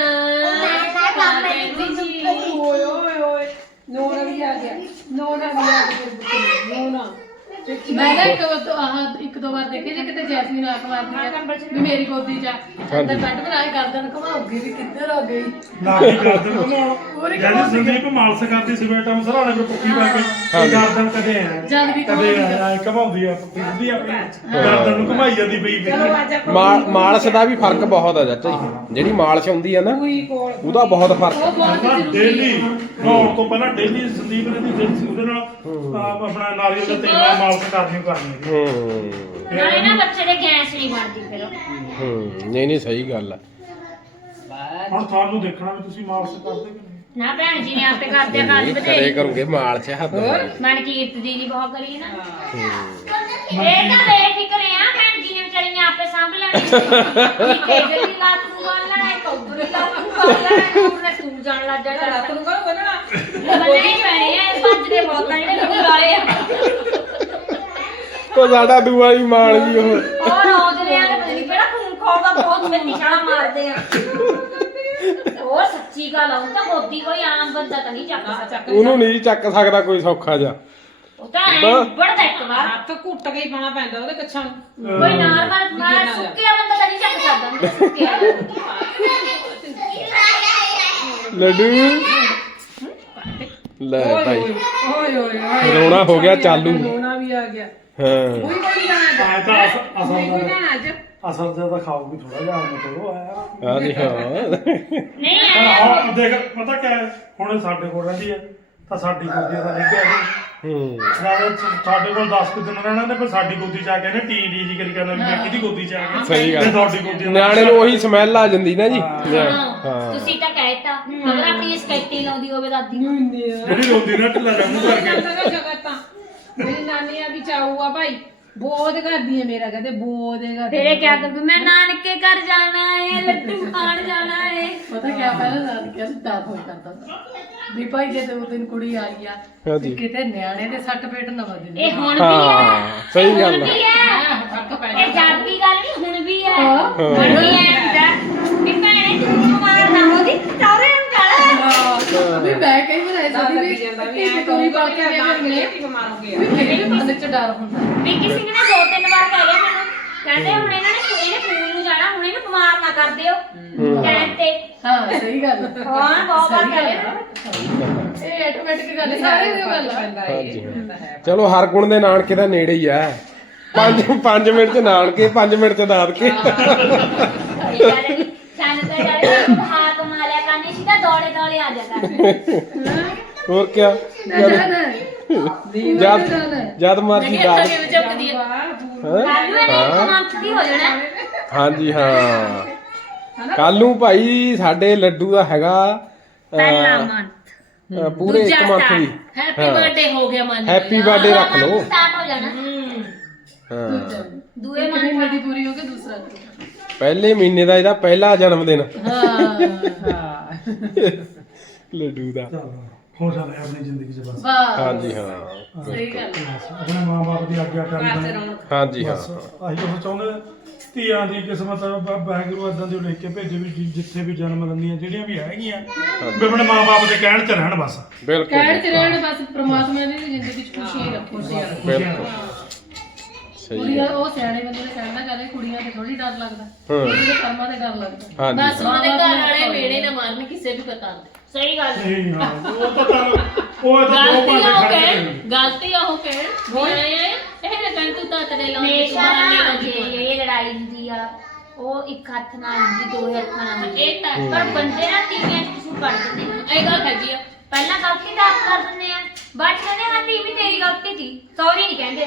Speaker 2: ਓਏ ਓਏ ਓਏ ਨੋਨਾ ਵੀ ਆ ਗਿਆ ਨੋਨਾ ਵੀ ਆ ਗਿਆ ਨੋਨਾ
Speaker 5: ਮੈਂ ਨਾ ਇੱਕ ਦੋ ਆਹ ਇੱਕ ਦੋ ਵਾਰ ਦੇਖੇ ਜੇ ਕਿਤੇ ਜੈਸਮੀਨ ਆਖ ਮਾਰਦੀ ਆ ਵੀ ਮੇਰੀ ਗੋਦੀ ਚ ਆ। ਅੰਦਰ ਬੈੱਡ ਬਣਾਏ ਗਰਦਨ ਘੁਮਾਉਗੀ ਵੀ ਕਿੱਧਰ ਆ ਗਈ
Speaker 4: ਨਾ ਕੀ ਗਰਦਨ ਘੁਮਾਉਣ ਜਦੋਂ ਸੰਦੀਪ ਮਾਲਸ ਕਰਦੀ ਸੀ ਬੇਟਾ ਨੂੰ ਸਰਾਣੇ ਪਰ ਪੁੱਕੀ ਪਾ ਕੇ ਇਹ ਗਰਦਨ ਕਦੇ ਆ
Speaker 5: ਜਦ ਵੀ
Speaker 4: ਕਦੇ ਆ ਘਮਾਉਂਦੀ ਆ ਫਿਰਦੀ ਆਪਣੀ ਗਰਦਨ ਨੂੰ ਘੁਮਾਈ ਜਾਂਦੀ ਪਈ ਪਈ
Speaker 2: ਚਲੋ ਅੱਜ ਆਪਾਂ
Speaker 1: ਮਾਲ ਮਾਲਸ਼ ਦਾ ਵੀ ਫਰਕ ਬਹੁਤ ਆ ਚਾਚਾ ਜੀ ਜਿਹੜੀ ਮਾਲਸ਼ ਹੁੰਦੀ ਆ ਨਾ
Speaker 2: ਕੋਈ ਕੋਲ
Speaker 1: ਉਹਦਾ ਬਹੁਤ ਫਰਕ
Speaker 5: ਉਹ ਬਹੁਤ
Speaker 4: ਆਪਾਂ
Speaker 5: ਜ਼ਰੂਰੀ
Speaker 4: ਡੇਲੀ ਨਹਾਉਣ ਤੋਂ ਪਹਿਲਾਂ ਡੇਲੀ ਸੰਦੀਪ ਨੇ ਦੀ ਦਿਲ ਸੀ ਉਹਦੇ ਨਾਲ ਆਪ ਆਪਣਾ ਨਾਰੀਅਲ ਦਾ ਤੇਲ ਨਾਲ ਮਾਲਸ਼ ਕਰਨੀ ਕਰਨੀ ਹੈ।
Speaker 1: ਹੂੰ
Speaker 3: ਨਾਲੇ ਨਾ ਬੱਚੇ ਦੇ ਗੈਸ ਨਹੀਂ ਬਣਦੀ ਫਿਰ
Speaker 1: ਹੂੰ ਨਹੀਂ ਨਹੀਂ ਸਹੀ ਗੱਲ ਆ
Speaker 4: ਹੁਣ ਤੁਹਾਨੂੰ ਦੇਖਣਾ ਵੀ ਤੁਸੀਂ ਮਾਲਸ਼ ਕਰਦੇ ਕਿ ਨਹੀਂ
Speaker 3: ਨਾ ਭੈਣ ਜੀ ਨੇ ਆਪੇ ਕਰਦੇ ਆ ਕਾਲੀ
Speaker 1: ਕਰੇ
Speaker 3: ਬਥੇਰੀ
Speaker 1: ਕਰੂਗੇ ਮਾਲਸ਼ ਹੱਥ
Speaker 3: ਮਨਕੀਰਤ ਦੀ ਜੀ ਬਹੁਤ ਕਰੀ ਨਾ ਇਹ ਤਾਂ ਬੇਫਿਕਰ ਆ ਭੈਣ ਜੀ ਨੇ ਵਿਚਾਰੀਆਂ ਆਪੇ ਸਾਂਭ ਲੈਣੀ ਕਿਤੇ ਵੀ ਲੱਤ ਨੂੰ ਬੰਨ ਲੈਣਾ ਕੌਬਰੀ ਲੱਤ ਨੂੰ ਬੰਨ ਲੈਣਾ ਉਹਨੇ ਸਕੂਲ ਜਾਣ ਲੱਗ ਜਾਣਾ
Speaker 2: ਰਾਤ ਨੂੰ ਕਰੋ ਬੰਨਣਾ
Speaker 3: ਬੰਨਣੇ ਪੈਣੇ ਆ ਪੰਜ ਦੇ ਬਹੁਤ ਜਿਹੜੇ ਲੋਕ ਲਾਏ ਆ
Speaker 1: ਕੋ ਸਾਡਾ ਦੂਆ ਹੀ ਮਾਲ ਜੀ ਉਹ
Speaker 3: ਔਰ ਆਉਂਦੇ ਆ ਪਤਾ ਨਹੀਂ ਕਿਹੜਾ ਖੂਨ ਖਾਉਂਦਾ ਬਹੁਤ ਛੇਤੀ ਛਾਲਾ ਮਾਰਦੇ ਆ ਉਹ ਸੱਚੀ ਗੱਲ ਆ ਉਹ ਤਾਂ ਗੋਦੀ ਕੋਈ ਆਮ ਬੰਦਾ ਤਾਂ ਨਹੀਂ ਚੱਕ ਸਕਦਾ
Speaker 1: ਉਹਨੂੰ ਨਹੀਂ ਚੱਕ ਸਕਦਾ ਕੋਈ ਸੌਖਾ ਜਾ
Speaker 3: ਉਹ ਤਾਂ ਐ ਬੜਦਾ ਇੱਕ ਵਾਰ
Speaker 2: ਹੱਥ ਘੁੱਟ ਕੇ ਹੀ ਪਾਣਾ ਪੈਂਦਾ ਉਹਦੇ ਕੱਛਾਂ ਨੂੰ
Speaker 3: ਕੋਈ ਨਾਰਮਲ ਮਾਰ ਸੁੱਕਿਆ ਬੰਦਾ ਤਾਂ ਨਹੀਂ ਚੱਕ ਸਕਦਾ ਮੈਨੂੰ ਸੁੱਕਿਆ
Speaker 1: ਲੱਡੂ ਲੈ ਭਾਈ
Speaker 2: ਓਏ ਓਏ ਓਏ
Speaker 1: ਰੋਣਾ ਹੋ ਗਿਆ ਚਾਲੂ
Speaker 2: ਨੋਨਾ ਵੀ ਆ ਗਿਆ
Speaker 1: ਹਾਂ
Speaker 2: ਕੋਈ ਕੋਈ ਜਾਣਾ
Speaker 4: ਆ ਤਾਂ ਅਸ- ਅਸਲ
Speaker 2: ਕੋਈ
Speaker 4: ਦਾ
Speaker 2: ਜਾਣਾ ਅੱਜ
Speaker 4: ਅਸਲ ਦਾ ਤਾਂ ਖਾਓਗੀ ਥੋੜਾ ਜਿਹਾ ਆਮ ਕਰੋ ਆਇਆ
Speaker 1: ਹਾਂ ਜੀ ਹਾਂ
Speaker 3: ਨਹੀਂ
Speaker 4: ਪਰ
Speaker 3: ਐ
Speaker 4: ਆਹ ਦੇਖ ਪਤਾ ਕਿਆ ਹੈ ਹੁਣ ਇਹ ਸਾਡੇ ਕੋਲ ਰਹਿੰਦੀ ਹੈ ਤਾਂ ਸਾਡੀ ਗੋਦੀ ਦਾ ਲੈ ਕੇ ਆ ਗਈ
Speaker 1: ਹੂੰ
Speaker 4: ਨਾਲੇ ਸਾਡੇ ਕੋਲ ਦਸ ਕੁ ਦਿਨ ਰਹਿਣਾ ਨੇ ਪਰ ਸਾਡੀ ਗੋਦੀ ਚ ਆ ਕੇ ਨੇ ਟੀ ਡੀ ਜੀ ਕਰੀ ਕਰਨਾ ਵੀ ਮੈਂ ਕਿਹਦੀ ਗੋਦੀ ਚ ਆ ਗਿਆ
Speaker 1: ਸਹੀ ਗੱਲ।
Speaker 4: ਤੇ ਤੁਹਾਡੀ ਗੋਦੀ ਦਾ
Speaker 1: ਨਿਆਣੇ ਨੂੰ ਉਹੀ ਸਮੈਲ ਆ ਜਾਂਦੀ ਨਾ ਜੀ ਹਾਂ
Speaker 3: ਤੁਸੀਂ ਤਾਂ ਕਹਿਤਾ ਅਗਰ ਆਪਣੀ ਸਕੈਟੀ ਲਾਉਂਦੀ ਹੋਵੇ ਦਾਦੀ ਨੂੰ
Speaker 4: ਜਿਹੜੀ ਰੋਂਦੀ ਨਾ ਢਿੱਲਾ ਜਾ ਮੂੰਹ ਕਰਕੇ
Speaker 2: ਜਗ੍ਹਾ ਜਗ੍ਹਾ ਤਾਂ ਮੇਰੀ ਨਾਨੀ ਆ ਵੀ ਚਾਊ ਆ ਭਾਈ ਬੋਧ ਕਰਦੀ ਹੈ ਮੇਰਾ ਕਹਿੰਦੇ ਬੋਧ ਕਰਦੀ
Speaker 3: ਤੇਰੇ ਕਿਆ ਕਰ ਮੈਂ ਨਾਨਕੇ ਘਰ ਜਾਣਾ ਏ ਲੱਡੂ ਖਾਣ ਜਾਣਾ ਏ
Speaker 5: ਪਤਾ ਕਿਆ ਪਹਿਲਾਂ ਨਾਲ ਕਿਹਾ ਸੀ ਡਰ ਹੋਈ ਕਰਦਾ ਸੀ ਵੀ ਭਾਈ ਜੇ ਦੋ ਦਿਨ ਕੁੜੀ ਆਈ ਆ
Speaker 1: ਹਾਂਜੀ।
Speaker 5: ਵੀ ਕਿਤੇ ਨਿਆਣੇ ਦੇ ਸੱਟ ਪੇਟ ਨਾ ਵੱਜੇ
Speaker 3: ਇਹ ਹੁਣ ਵੀ ਹੈ
Speaker 1: ਹਾਂ ਸਹੀ ਗੱਲ
Speaker 3: ਹੁਣ
Speaker 1: ਆ
Speaker 3: ਵੀ ਹੈ ਇਹ ਜਾਤੀ ਗੱਲ ਨਹੀਂ ਹੁਣ ਵੀ ਹੈ ਹੁਣ ਵੀ ਹੈ ਹੁੰਦਾ ਕਿ ਭੈਣੇ ਤੂੰ ਬਿਮਾਰ ਨਾ ਹੋਦੀ ਸਾਰੇ ਨੂੰ ਜਾਣਾ
Speaker 5: ਵੀ ਮੈਂ ਕਈ ਵਾਰ ਐਸਾ
Speaker 2: ਲੱਗੀ
Speaker 5: ਵੀ
Speaker 2: ਜਾਂਦਾ ਵੀ
Speaker 5: ਇੱਕ
Speaker 2: ਐ
Speaker 5: ਕੁੜੀ
Speaker 2: ਕਹੂਗਾ
Speaker 5: ਪਾ
Speaker 2: ਕਿ
Speaker 5: ਕੇ
Speaker 2: ਮੈਂ
Speaker 5: ਮਿਲੇ
Speaker 2: ਮਿਲੇ ਬਿਮਾਰ ਹੋ ਗਿਆ
Speaker 5: ਵੀ ਮੇਰੇ ਮਨ ਚ ਡਰ ਹੁੰਦਾ
Speaker 3: ਵੀ ਕਿਸੇ ਨੇ ਦੋ ਤਿੰਨ ਵਾਰ ਕਹਿ ਲਿਆ ਮੈਨੂੰ ਕਹਿੰਦੇ ਹੁਣ ਇਹਨਾਂ ਨੇ ਇਹਨੇ ਫੋਨ ਨੂੰ ਜਾਣਾ ਹੁਣ ਇਹਨੂੰ ਬਿਮਾਰ ਨਾ ਕਰ ਦਿਓ ਕਹਿਣ ਤੇ
Speaker 5: ਹਾਂ ਸਹੀ ਗੱਲ
Speaker 3: ਹਾਂ ਬਹੁਤ ਵਾਰ ਕਹਿ ਲਿਆ
Speaker 5: ਇਹ ਆਟੋਮੈਟਿਕ ਗੱਲ ਹੈ, ਸਾਰੇ ਦੀ ਗੱਲ ਹੈ
Speaker 2: ਪੈਂਦਾ
Speaker 1: ਹਾਂਜੀ ਹਾਂ। ਚਲੋ ਹਰ ਗੁਣ ਦੇ ਨਾਨਕੇ ਦਾ ਨੇੜੇ ਹੀ ਆ ਪੰਜ ਪੰਜ ਮਿੰਟ ਚ ਨਾਨਕੇ ਪੰਜ ਮਿੰਟ ਚ ਦਾਦਕੇ
Speaker 3: ਸਾਨੂੰ ਤਾਂ ਜਾਣੇ ਹਾਕ ਮਾਰਿਆ ਕਰਨੀ ਸੀ ਤਾਂ ਦੌੜੇ ਦੌੜੇ ਆ ਜਾ ਕਰ
Speaker 1: ਹੋਰ ਕਿਆ ਜਦ ਜਦ ਮਰਜੀ
Speaker 6: ਦੇਖੇ
Speaker 1: ਦਾਦ
Speaker 6: ਅੱਗੇ ਵਿੱਚ ਝੁਕਦੀ ਹੈ
Speaker 1: ਹੈਂ?
Speaker 3: ਕੱਲ ਨੂੰ ਇਹਨੇ ਇੱਕ ਮੰਥ ਦੀ ਹੋ ਜਾਣਾ
Speaker 1: ਹਾਂਜੀ ਹਾਂ ਕੱਲ ਨੂੰ ਭਾਈ ਸਾਡੇ ਲੱਡੂ ਦਾ ਹੈਗਾ
Speaker 3: ਪਹਿਲਾ ਮੰਥ
Speaker 1: ਅਹ, ਪੂਰੇ ਇੱਕ ਮੰਥ ਦੀ
Speaker 6: ਹੈਪੀ ਬਰਥਡੇ ਹੋ ਗਿਆ ਮੰਨ
Speaker 1: ਹੈਪੀ ਬਰਥਡੇ ਰੱਖ ਲਓ
Speaker 3: ਸਟਾਰਟ ਹੋ ਜਾਣਾ
Speaker 1: ਹਾਂ
Speaker 3: ਦੂਏ
Speaker 5: ਇੱਕ
Speaker 3: ਮੰਥ
Speaker 5: ਮਹੀਨੇ ਦੀ ਪੂਰੀ ਹੋ ਕੇ ਦੂਸਰਾ
Speaker 1: ਪਹਿਲੇ ਮਹੀਨੇ ਦਾ ਇਹਦਾ ਪਹਿਲਾ ਜਨਮ ਦਿਨ
Speaker 5: ਹਾਂ
Speaker 2: ਹਾਂ
Speaker 1: ਲੱਡੂ ਦਾ
Speaker 4: ਚੱਲ ਹੋ ਜਾਵੇ ਆਪਣੀ ਜ਼ਿੰਦਗੀ 'ਚ ਬਸ
Speaker 5: ਵਾਹ
Speaker 1: ਹਾਂਜੀ ਹਾਂ
Speaker 5: ਸਹੀ ਗੱਲ ਹੈ।
Speaker 4: ਆਪਣੇ ਮਾਂ-ਬਾਪ ਦੀ ਆਗਿਆ
Speaker 2: ਘਰ ਚ
Speaker 4: ਕਰਨੀ
Speaker 2: ਰੌਣਕ
Speaker 1: ਹਾਂਜੀ ਹਾਂ
Speaker 4: ਬਸ ਅਸੀਂ ਉਹ ਚਾਹੁੰਦੇ ਧੀਆਂ ਦੀ ਕਿਸਮਤ ਵਾਹਿਗੁਰੂ ਏਦਾਂ ਦੀ ਲਿਖ ਕੇ ਭੇਜੇ ਵੀ ਜਿ- ਜਿੱਥੇ ਵੀ ਜਨਮ ਲੈਂਦੀਆਂ ਜਿਹੜੀਆਂ ਵੀ ਹੈਗੀਆਂ ਵੀ ਆਪਣੇ ਮਾਂ-ਬਾਪ ਦੇ ਕਹਿਣ 'ਚ ਰਹਿਣ ਬਸ
Speaker 1: ਬਿਲਕੁਲ
Speaker 5: ਕਹਿਣ ਚ ਰਹਿਣ ਬਸ ਪ੍ਰਮਾਤਮਾ ਨੇ ਵੀ ਜ਼ਿੰਦਗੀ ਚ ਖੁਸ਼ੀ ਰੱਖੋ ਸੀ ਯਾਰ
Speaker 1: ਬਿਲਕੁਲ ਸਹੀ
Speaker 5: ਕੁੜੀਆਂ ਉਹ ਸਿਆਣੇ ਬੰਦੇ ਨੇ ਕਹਿਣਾ ਚਾਹੇ ਕੁੜੀਆਂ ਤੇ ਥੋੜੀ ਡਰ ਲੱਗਦਾ
Speaker 1: ਹਾਂ
Speaker 5: ਉਹਦੇ ਕਰਮਾਂ ਤੇ ਡਰ ਲੱਗਦਾ
Speaker 1: ਹਾਂਜੀ
Speaker 6: ਬਸ ਉਹਨਾਂ ਦੇ ਘਰ ਵਾਲੇ ਮੇੜੇ ਨਾ ਮਾਰਨ ਕਿਸੇ ਵੀ ਪਤਾ ਨਹੀਂ
Speaker 3: ਸਹੀ ਗੱਲ
Speaker 4: ਨਹੀਂ ਹਾਂ ਉਹ ਤਾਂ ਚੱਲ ਉਹ ਤਾਂ ਦੋ
Speaker 6: ਗਲਤੀ
Speaker 4: ਭਾਵੇਂ
Speaker 6: ਉਹ
Speaker 4: ਖੜ
Speaker 6: ਕਹਿਣ
Speaker 4: ਕੇ
Speaker 6: ਗਲਤੀ ਉਹ ਕਹਿਣ ਵੀ ਆਏ ਆਏ ਇਹ ਨਾ ਕਹਿਣ ਤੂੰ ਤਾਂ ਤੇਰੇ ਲਾਉਂਦੀ
Speaker 3: ਹਮੇਸ਼ਾ
Speaker 6: ਮਾਰਨੇ
Speaker 3: ਨਾ
Speaker 6: ਲੱਗੀ
Speaker 3: ਜੇ ਇਹ ਲੜਾਈ ਹੁੰਦੀ ਆ ਉਹ ਇੱਕ ਹੱਥ ਨਾਲ ਹੁੰਦੀ ਦੋ ਹੱਥਾਂ ਨਾਲ ਹੁੰਦੀ।
Speaker 6: ਇਹ ਤਾਂ
Speaker 3: ਪਰ ਬੰਦੇ ਨਾ ਤੀਵੀਆਂ ਚ ਕਿਸੇ ਕੱਢ ਦਿੰਦੇ ਨੇ
Speaker 6: ਇਹ ਗੱਲ ਹੈਗੀ ਆ
Speaker 3: ਪਹਿਲਾਂ ਗਲਤੀ ਤਾਂ ਆਪ ਕਰ ਦਿੰਦੇ ਆ ਬਾਅਦ ਚ ਕਹਿੰਦੇ ਹਾਂ ਵੀ ਤੇਰੀ ਗਲਤੀ ਸੀ ਸੌਰੀ ਨਹੀਂ ਕਹਿੰਦੇ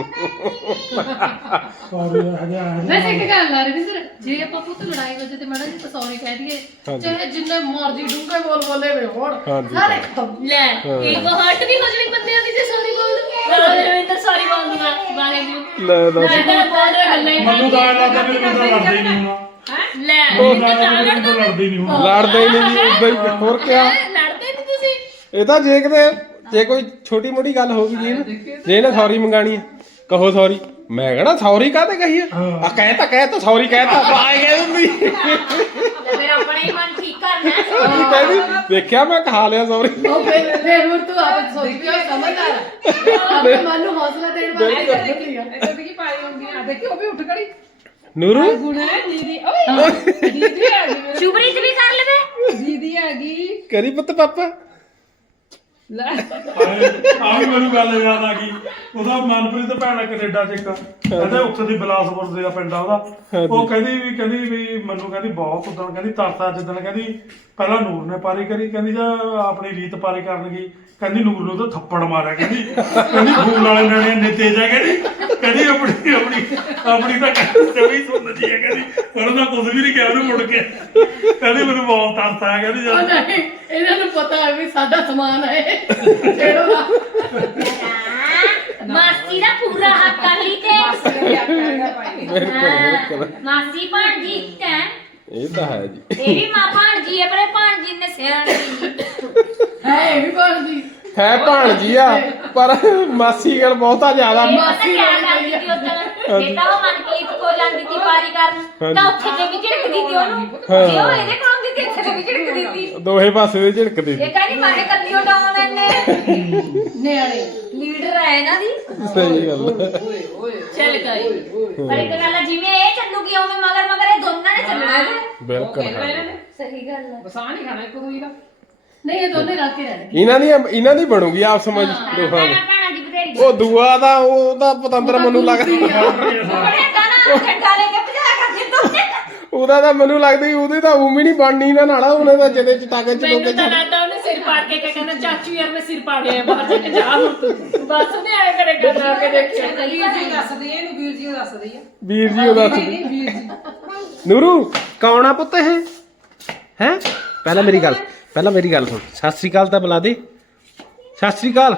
Speaker 4: ਸੌਰੀ ਹਜਾ
Speaker 5: ਵੈਸੇ ਇੱਕ ਗੱਲ ਆ ਰਵਿੰਦਰ ਜੇ ਆਪਾਂ ਪੁੱਤ ਲੜਾਈ ਵਜੇ ਤੇ ਮਾੜਾ ਜੀ ਸੌਰੀ ਕਹਿ ਦਈਏ ਚਾਹੇ ਜਿੰਨੇ ਮਰਜ਼ੀ ਡੂੰਘੇ ਬੋਲ ਬੋਲੇ ਵੇ ਹੋਣ
Speaker 1: ਹਾਂਜੀ।
Speaker 5: ਸਾਰੇ ਖਤਮ।
Speaker 6: ਲੈ ਇਹ ਹਰਟ ਵੀ ਹੋ ਜਣੀ ਬੰਦਿਆਂ ਦੀ ਜੇ ਸੌਰੀ ਬੋਲ ਦੂੰਗੀ ਰਵਿੰਦਰ ਸੌਰੀ ਬੋਲ ਦੂੰਗਾ ਵਾਹਿਗੁਰੂ
Speaker 1: ਲੈ ਦੱਸ
Speaker 6: ਮੈਂ ਤਾਂ ਬੋਲ ਰਿਹਾ ਗੱਲਾਂ ਹੀ
Speaker 4: ਮੈਨੂੰ ਤਾਂ ਐਂ ਲੱਗਦਾ ਵੀ ਮੈਨੂੰ ਤਾਂ ਲੜਦੇ ਹੀ ਨਹੀਂ ਹੋਣਾ
Speaker 6: ਲੈ
Speaker 4: ਮੈਨੂੰ ਲੱਗਦਾ ਵੀ ਮੈਨੂੰ ਤਾਂ ਲੜਦੇ ਹੀ ਨਹੀਂ ਹੋਣਾ
Speaker 1: ਲੜਦੇ ਹੀ ਨਹੀਂ ਜੀ ਉਦਾਂ ਹੀ ਹੋਰ ਕਿਆ
Speaker 6: ਲੜਦੇ ਨਹੀਂ ਤੁਸੀਂ
Speaker 1: ਇਹ ਤਾਂ ਜੇ ਕਿਤੇ ਜੇ ਕੋਈ ਛੋਟੀ ਮੋਟੀ ਗੱਲ ਹੋ ਗਈ ਜੀ ਨਾ ਜੇ ਇਹਨੇ ਸੌਰੀ ਮੰਗਾਣੀ ਹੈ ਕਹੋ ਸੌਰੀ ਮੈਂ ਕਹਣਾ ਸੌਰੀ ਕਾਹਤੇ ਕਹੀ ਆ ਕਹਿ ਤਾਂ ਕਹਿ ਤਾਂ ਸੌਰੀ ਕਹਿ ਤਾਂ ਆਏ ਗਏ ਹੁੰਦੀ
Speaker 3: ਤੇ ਫਿਰ ਆਪਣਾ ਹੀ ਮਨ ਠੀਕ ਕਰਨਾ ਹੈ।
Speaker 1: ਕੀ ਕਹਿੰਦੀ ਦੇਖਿਆ ਮੈਂ ਕਹਾ ਲਿਆ ਸੌਰੀ
Speaker 5: ਉਹ ਫਿਰ ਫਿਰ ਹੁਣ ਤੂੰ ਆਪ ਸੋਚ ਵੀ ਉਹ ਸਮਝਦਾਰ ਆ। ਆਪਣੇ ਮਨ ਨੂੰ ਹੌਸਲਾ ਦੇਣ ਵਾਲੀ ਗੱਲ ਹੁੰਦੀ ਆ।
Speaker 2: ਇੱਥੇ ਵੀ ਕੀ ਪਾਈ ਹੁੰਦੀ ਆ ਦੇਖੀ ਉਹ ਵੀ ਉੱਠ ਖੜੀ
Speaker 1: ਨੂਰੂ
Speaker 2: ਗੁਣਾ ਦੀਦੀ ਓਏ ਦੀਦੀ ਆ ਗਈ ਮੇਰੇ
Speaker 3: ਸ਼ੁਭਰੀਤ ਵੀ ਕਰ ਲਵੇ
Speaker 2: ਦੀਦੀ ਆ ਗਈ
Speaker 1: ਕਰੀ ਪੁੱਤ ਪਾਪਾ
Speaker 2: ਲੈ
Speaker 4: ਆ ਵੀ ਮੈਨੂੰ ਗੱਲ ਯਾਦ ਆ ਗਈ ਉਹਦਾ ਮਨਪ੍ਰੀਤ ਭੈਣ ਕੈਨੇਡਾ ਚ ਇੱਕ ਕਹਿੰਦੇ ਉੱਥੇ ਦੀ ਬਿਲਾਸਪੁਰ ਦੇ ਦਾ ਪਿੰਡ ਆ ਉਹਦਾ ਉਹ ਕਹਿੰਦੀ ਵੀ ਕਹਿੰਦੀ ਵੀ ਮੈਨੂੰ ਕਹਿੰਦੀ ਬਹੁਤ ਉਦੋਂ ਕਹਿੰਦੀ ਤਰਤਾ ਜਿੱਦਣ ਕਹਿੰਦੀ ਪਹਿਲਾਂ ਨੂਰ ਨੇ ਪਾਰੀ ਕਰੀ ਕਹਿੰਦੀ ਜਾਂ ਆਪਣੀ ਰੀਤ ਪਾਰੀ ਕਰਨ ਗਈ ਕਹਿੰਦੀ ਨੂਰ ਨੂੰ ਤਾਂ ਥੱਪੜ ਮਾਰਿਆ ਕਹਿੰਦੀ ਕਹਿੰਦੀ ਫੂਲ ਵਾਲੇ ਨਿਆਣੇ ਇੰਨੇ ਤੇਜ਼ ਆ ਕਹਿੰਦੀ ਕਹਿੰਦੀ ਆਪਣੀ ਆਪਣੀ ਆਪਣੀ ਤਾਂ ਜਮੀ ਸੁਣਦੀ ਹੈ ਕਹਿੰਦੀ ਉਹਨੂੰ ਤਾਂ ਕੁਝ ਵੀ ਨਹੀਂ ਕਿਹਾ ਉਹਨੂੰ ਮੁੜ ਕੇ ਕਹਿੰਦੀ ਮੈਨੂੰ ਬਹੁਤ ਤਰਸ ਆਇਆ ਕਹਿੰਦੀ
Speaker 5: ਉਹ
Speaker 4: ਜਦ
Speaker 5: ਨਹੀਂ ਇਹਨਾਂ ਨੂੰ ਪਤਾ ਹੈ ਵੀ ਸਾਡਾ ਸਮਾਨ ਹੈ ਜਿਹੜਾ ਦਾ
Speaker 3: ਮਾਸੀ ਦਾ ਪੂਰਾ ਹੱਕ ਕਰ ਲਈ ਤੇ
Speaker 2: ਮਾਸੀ ਨੇ ਆਖਿਆ ਭਾਈ
Speaker 1: ਬਿਲਕੁਲ
Speaker 3: ਮਾਸੀ ਭਾਣਜੀ ਇੱਕ ਹੈ
Speaker 1: ਇਹ ਤਾਂ ਹੈ ਜੀ
Speaker 3: ਇਹ ਵੀ ਮਾਂ ਭਾਣਜੀ ਹੈ ਪਰ ਇਹ ਭਾਣਜੀ ਨੇ ਸਿਆਣੀ
Speaker 5: ਹੈ ਇਹ ਵੀ ਬਣਦੀ
Speaker 1: ਹੈ ਭਾਣਜੀ ਆ ਪਰ ਮਾਸੀ ਗੱਲ ਬਹੁਤਾ ਜ਼ਿਆਦਾ
Speaker 3: ਇਹ ਪਤਾ
Speaker 5: ਮਾਸੀ
Speaker 3: ਕਿਆ
Speaker 5: ਵਾਲੀ
Speaker 3: ਕਰਦੀ ਸੀ ਉਦੋਂ ਜੇ ਤਾਂ ਉਹ ਮਨਪ੍ਰੀਤ ਕੋ ਜਾਂਦੀ ਸੀ ਪਾਰੀ ਕਰਨ ਤਾਂ ਉੱਥੇ ਤੇ ਵੀ ਝਿੜਕਦੀ ਸੀ ਉਹਨੂੰ ਜੇ ਉਹ ਇਹਦੇ ਕੋਲ ਹੁੰਦੀ ਸੀ ਇੱਥੇ ਤੇ ਵੀ ਝਿੜਕਦੀ ਸੀ
Speaker 1: ਦੋਹੇ ਪਾਸੇ ਦੇ ਝਿੜਕਦੇ
Speaker 3: ਇਹ ਕਹਿੰਦੀ ਮਾਰੇ ਕੱਲੀ ਉਡਾਉਣ ਇਹਨੇ
Speaker 5: ਨਿਆਣੇ
Speaker 3: ਲੀਡਰ ਹੈ ਇਹਨਾਂ ਦੀ
Speaker 1: ਸਹੀ ਗੱਲ
Speaker 6: ਚੱਲ ਗਈ
Speaker 3: ਪਰ ਇੱਕ ਗੱਲ ਆ, ਜਿਵੇਂ ਇਹ ਚੱਲੂਗੀ ਉਵੇਂ ਮਗਰ ਮਗਰ ਇਹ ਦੋਨਾਂ ਨੇ ਚੱਲਣਾ ਹੈ
Speaker 1: ਬਿਲਕੁਲ
Speaker 3: ਸਹੀ ਗੱਲ ਹੈ
Speaker 2: ਬਸਾ ਨਹੀਂ ਖਾਣਾ ਇੱਕ ਦੂਜੀ ਦਾ
Speaker 5: ਨਹੀਂ ਇਹ ਦੋਨੇ ਰਲ ਕੇ ਰਹਿਣਗੇ
Speaker 1: ਇਹਨਾਂ ਦੀ ਇਹਨਾਂ ਦੀ ਬਣੂਗੀ ਆਪ ਸਮਝ ਦੋਹਾਂ ਦੀ
Speaker 3: ਭੈਣਾਂ ਭੈਣਾਂ ਦੀ ਬਥੇਰੀ
Speaker 1: ਉਹ ਦੂਆ ਦਾ ਉਹਦਾ ਪਤੰਦਰ ਮੈਨੂੰ ਲੱਗਦਾ
Speaker 3: ਬੜੇ ਗਾਣਾ ਘੰਟਾ ਲੈ ਕੇ ਭਜਾ ਕਰ ਦਿੱਤਾ
Speaker 1: ਉਹਦਾ ਤਾਂ ਮੈਨੂੰ ਲੱਗਦਾ ਹੀ ਉਹਦੇ ਤਾਂ ਉਮੀ ਨਹੀਂ ਬਣਨੀ ਨਾ ਨਾਲਾ ਉਹਨੇ ਤਾਂ ਜਦੇ ਚਟਾਕੇ ਚਲੋਕੇ
Speaker 6: ਮੈਨੂੰ ਤਾਂ ਲੱਗਦਾ ਉਹਨੇ ਸਿਰ ਪਾੜ ਕੇ ਕਿਆ ਕਹਿੰਦਾ ਚਾਚੂ ਯਾਰ ਮੈਂ ਸਿਰ ਪਾੜਿਆ ਬਾਹਰ ਜਾ ਕੇ ਜਾ ਹੁਣ ਤੂੰ ਬਸ ਉਹਨੇ ਆਏ ਕਰੇਗਾ ਜਾ ਕੇ ਦੇਖਿਆ
Speaker 2: ਵੀਰ ਜੀ ਦੱਸਦੀ ਐ ਇਹਨੂੰ ਵੀਰ ਜੀ ਦੱਸਦੀ ਆ
Speaker 1: ਵੀਰ ਜੀ ਉਹਦਾ
Speaker 2: ਨਹੀਂ ਵੀਰ ਜੀ
Speaker 1: ਨੂਰੂ ਕੌਣ ਆ ਪੁੱਤ ਇਹ ਹੈ ਪਹਿਲਾਂ ਮੇਰੀ ਗੱਲ ਪਹਿਲਾਂ ਮੇਰੀ ਗੱਲ ਸੁਣ ਸਤਿ ਸ੍ਰੀ ਅਕਾਲ ਤਾਂ ਬੁਲਾ ਦੇ ਸਤਿ ਸ੍ਰੀ ਅਕਾਲ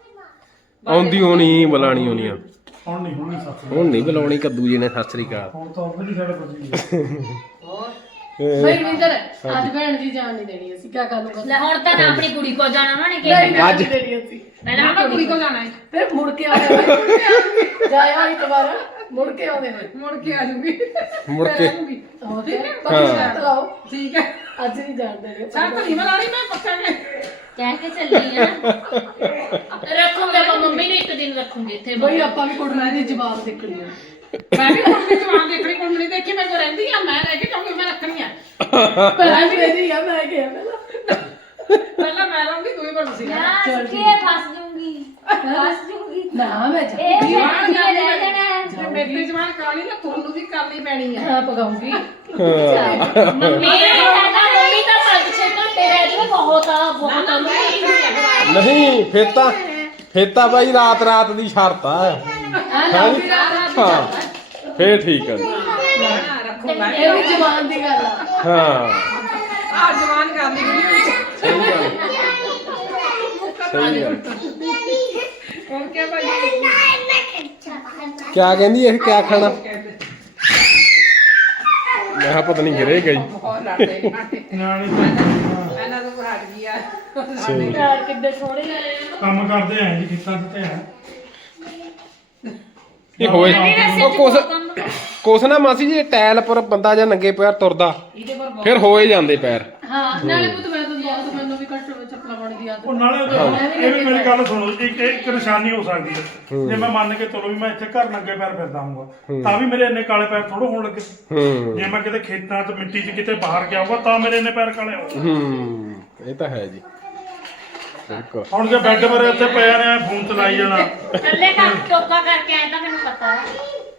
Speaker 1: ਆਉਂਦੀ ਹੋਣੀ ਬੁਲਾਣੀ ਹੋਣੀ ਆ
Speaker 4: ਹੁਣ ਨਹੀਂ ਹੁਣ ਨਹੀਂ ਸੱਚ
Speaker 1: ਹੁਣ ਨਹੀਂ ਬੁਲਾਉਣੀ ਕੱਦੂ ਜੀ ਨੇ ਸਤਿ ਸ੍ਰੀ ਅਕਾਲ
Speaker 4: ਹੁਣ ਤਾਂ ਉਹ ਵੀ ਸਾਡੇ ਬੱਜੀ
Speaker 5: ਬਈ ਰਵਿੰਦਰ ਅੱਜ ਭੈਣ ਜੀ ਜਾਣ ਨਹੀਂ ਦੇਣੀ ਅਸੀਂ ਕੀ ਕਰ ਲੂਗਾ
Speaker 3: ਲੈ ਹੁਣ ਤਾਂ ਨਾ ਆਪਣੀ ਕੁੜੀ ਕੋ ਜਾਣਾ ਉਹਨਾਂ ਨੇ
Speaker 5: ਨਹੀਂ
Speaker 3: ਕਿਹਾ
Speaker 1: ਅੱਜ-
Speaker 5: ਅੱਜ ਦੇਣੀ ਅਸੀਂ
Speaker 3: ਪਹਿਲਾਂ
Speaker 2: ਨਾ
Speaker 3: ਆਪਣੀ
Speaker 2: ਕੁੜੀ ਕੋ ਜਾਣਾ ਹੈ
Speaker 5: ਫਿਰ ਮੁੜ ਕੇ ਆਉਂਦੇ ਹੋਏ ਜਾਇਆ ਇੱਕ ਵਾਰ ਮੁੜ ਕੇ ਆਉਂਦੇ ਹੋਏ
Speaker 2: ਮੁੜ ਕੇ ਆ ਜੂਗੀ
Speaker 1: ਮੁੜ ਕੇ
Speaker 5: ਉਹਦੇ
Speaker 1: ਹਾਂ।
Speaker 5: ਬਾਕੀ ਸ਼ਰਤ ਲਾਓ
Speaker 2: ਠੀਕ ਹੈ
Speaker 5: ਅੱਜ ਨਹੀਂ ਜਾਣ ਦੇਣੀ
Speaker 2: ਸ਼ਰਤ ਨਹੀਂ ਮਲਾਣੀ ਮੈਂ ਪੱਕਾ ਨੇ
Speaker 3: ਕਹਿ ਕੇ ਚੱਲੀ ਆ
Speaker 6: ਰੱਖੂਗੇ ਆਪਾਂ ਮੰਮੀ ਨੇ ਇੱਕ ਦਿਨ ਰੱਖੂਗੇ ਇੱਥੇ
Speaker 5: ਬਈ ਆਪਾਂ ਵੀ ਕੁੜਮਣੀ ਦੀ ਜਵਾਬ ਦੇਖਣੀ ਆ
Speaker 2: ਮੈਂ ਵੀ ਹੁਣ ਵੀ ਜਵਾਨ ਦੇਖਣੀ ਕੋਲ ਨਹੀਂ ਦੇਖੀ ਮੈਂ ਕੋ ਰਹਿੰਦੀ ਆ ਮੈਂ ਰਹਿ ਕੇ ਕਿਉਂਕਿ ਮੈਂ ਰੱਖਣੀ ਆ
Speaker 5: ਪਹਿਲਾਂ ਵੀ ਇਹਦੀ ਆ ਮੈਂ ਕਿਹਾ ਪਹਿਲਾਂ
Speaker 2: ਪਹਿਲਾਂ ਮੈਂ ਰਹੂੰਗੀ ਤੂੰ ਹੀ ਬਣ ਸੀ
Speaker 3: ਯਾਰ ਸਿੱਖੇ ਫਸ ਜੂੰਗੀ ਫਸ ਜੂੰਗੀ
Speaker 5: ਨਾ ਮੈਂ ਜਾ
Speaker 3: ਇਹ ਜਵਾਨ ਰਹਿ ਜਾਣਾ ਹੈ
Speaker 2: ਜੇ ਮੇਰੀ ਜਵਾਨ ਕਰਾਣੀ ਨਾ ਤੁਹਾਨੂੰ ਵੀ ਕਰਨੀ ਪੈਣੀ ਆ
Speaker 5: ਹਾਂ ਪਕਾਉਂਗੀ
Speaker 6: ਮੰਮੀ ਮੰਮੀ ਤਾਂ ਪੰਜ ਛੇ ਘੰਟੇ ਰਹਿ ਜਾਵੇ ਬਹੁਤ ਆ ਬਹੁਤ ਆ ਮੰਮੀ।
Speaker 1: ਨਹੀਂ ਫੇਰ ਤਾਂ ਫੇਰ ਤਾਂ ਬਾਈ ਰਾਤ ਰਾਤ ਦੀ ਸ਼ਰਤ ਆ
Speaker 5: ਹਾਂ ਲੰਬੀ ਰਾਤ
Speaker 1: ਹਾਂ ਫੇਰ ਠੀਕ ਆ ਜੀ
Speaker 2: ਨਾ ਰੱਖੂਗਾ
Speaker 5: ਇਹ ਵੀ ਜਵਾਨ ਦੀ ਗੱਲ ਆ
Speaker 1: ਹਾਂ
Speaker 2: ਆ ਜਵਾਨ ਕਰਨੀ ਵੀਡੀਓ
Speaker 1: ਸਹੀ ਗੱਲ ਸਹੀ ਗੱਲ
Speaker 2: ਹੋਰ ਕੀ ਭਾਈ
Speaker 1: ਕਿਆ ਕਹਿੰਦੀ ਇਹ ਕਿਆ ਖਾਣਾ ਮੈਂ ਕਿਹਾ ਪਤਾ ਨਹੀਂ ਗਿਰੇ ਗਈ
Speaker 2: ਬਹੁਤ ਲੜਦੇ ਆਟੇ
Speaker 4: ਨਿਆਣੇ
Speaker 2: ਇਹਨਾਂ ਤੋਂ ਹਟ ਗਿਆ
Speaker 1: ਸਹੀ
Speaker 6: ਯਾਰ ਕਿੱਡੇ ਸੋਹਣੇ ਆਏ ਆ।
Speaker 4: ਕੰਮ ਕਰਦੇ ਆਂ ਜੀ ਕਿੱਤਾਂ ਤੇ ਆ
Speaker 1: ਇਹ ਹੋਏ ਉਹ ਕੁਛ ਕੁਛ ਨਾ ਮਾਸੀ ਜੀ ਟਾਇਲ ਪਰ ਬੰਦਾ ਜਾਂ ਨੰਗੇ ਪੈਰ ਤੁਰਦਾ ਫਿਰ ਹੋਏ ਜਾਂਦੇ ਪੈਰ
Speaker 5: ਹਾਂ ਨਾਲੇ ਪੁੱਤ ਮੈਂ ਤਾਂ ਬਹੁਤ ਮੈਨੂੰ ਵੀ ਘੱਟ ਚੱਪਲਾਂ ਪਾਉਣ ਦੀ ਆਦਤ
Speaker 4: ਉਹ ਨਾਲੇ ਉਹਦੇ- ਇਹ ਵੀ ਮੇਰੀ ਗੱਲ ਸੁਣੋ ਇੱਕ ਇੱਕ ਨਿਸ਼ਾਨੀ ਹੋ ਸਕਦੀ ਹੈ ਜੇ ਮੈਂ ਮੰਨ ਕੇ ਚਲੋ ਵੀ ਮੈਂ ਇੱਥੇ ਘਰ ਨੰਗੇ ਪੈਰ ਫਿਰਦਾ ਹੂੰਗਾ ਤਾਂ ਵੀ ਮੇਰੇ ਇੰਨੇ ਕਾਲੇ ਪੈਰ ਥੋੜੋ ਹੋਣ ਲੱਗੇ
Speaker 1: ਹੂੰ
Speaker 4: ਜੇ ਮੈਂ ਕਿਤੇ ਖੇਤਾਂ 'ਚ ਮਿੱਟੀ 'ਚ ਕਿਤੇ ਬਾਹਰ ਗਿਆ ਹੋਊਗਾ ਤਾਂ ਮੇਰੇ ਇੰਨੇ ਪੈਰ ਕਾਲੇ ਹੋਣਗੇ
Speaker 1: ਹੂੰ ਇਹ ਤਾਂ ਹੈ ਜੀ ਬਿਲਕੁਲ
Speaker 4: ਹੁਣ ਜੇ ਬੈੱਡ ਪਰ ਇੱਥੇ ਪਿਆ ਨੇ ਫੋਨ ਚਲਾਈ ਜਾਣਾ
Speaker 3: ਥੱਲੇ ਕੰਮ ਟੋਕਾ ਕਰਕੇ ਆਇਆ ਤਾਂ ਮੈਨੂੰ ਪਤਾ ਹੈ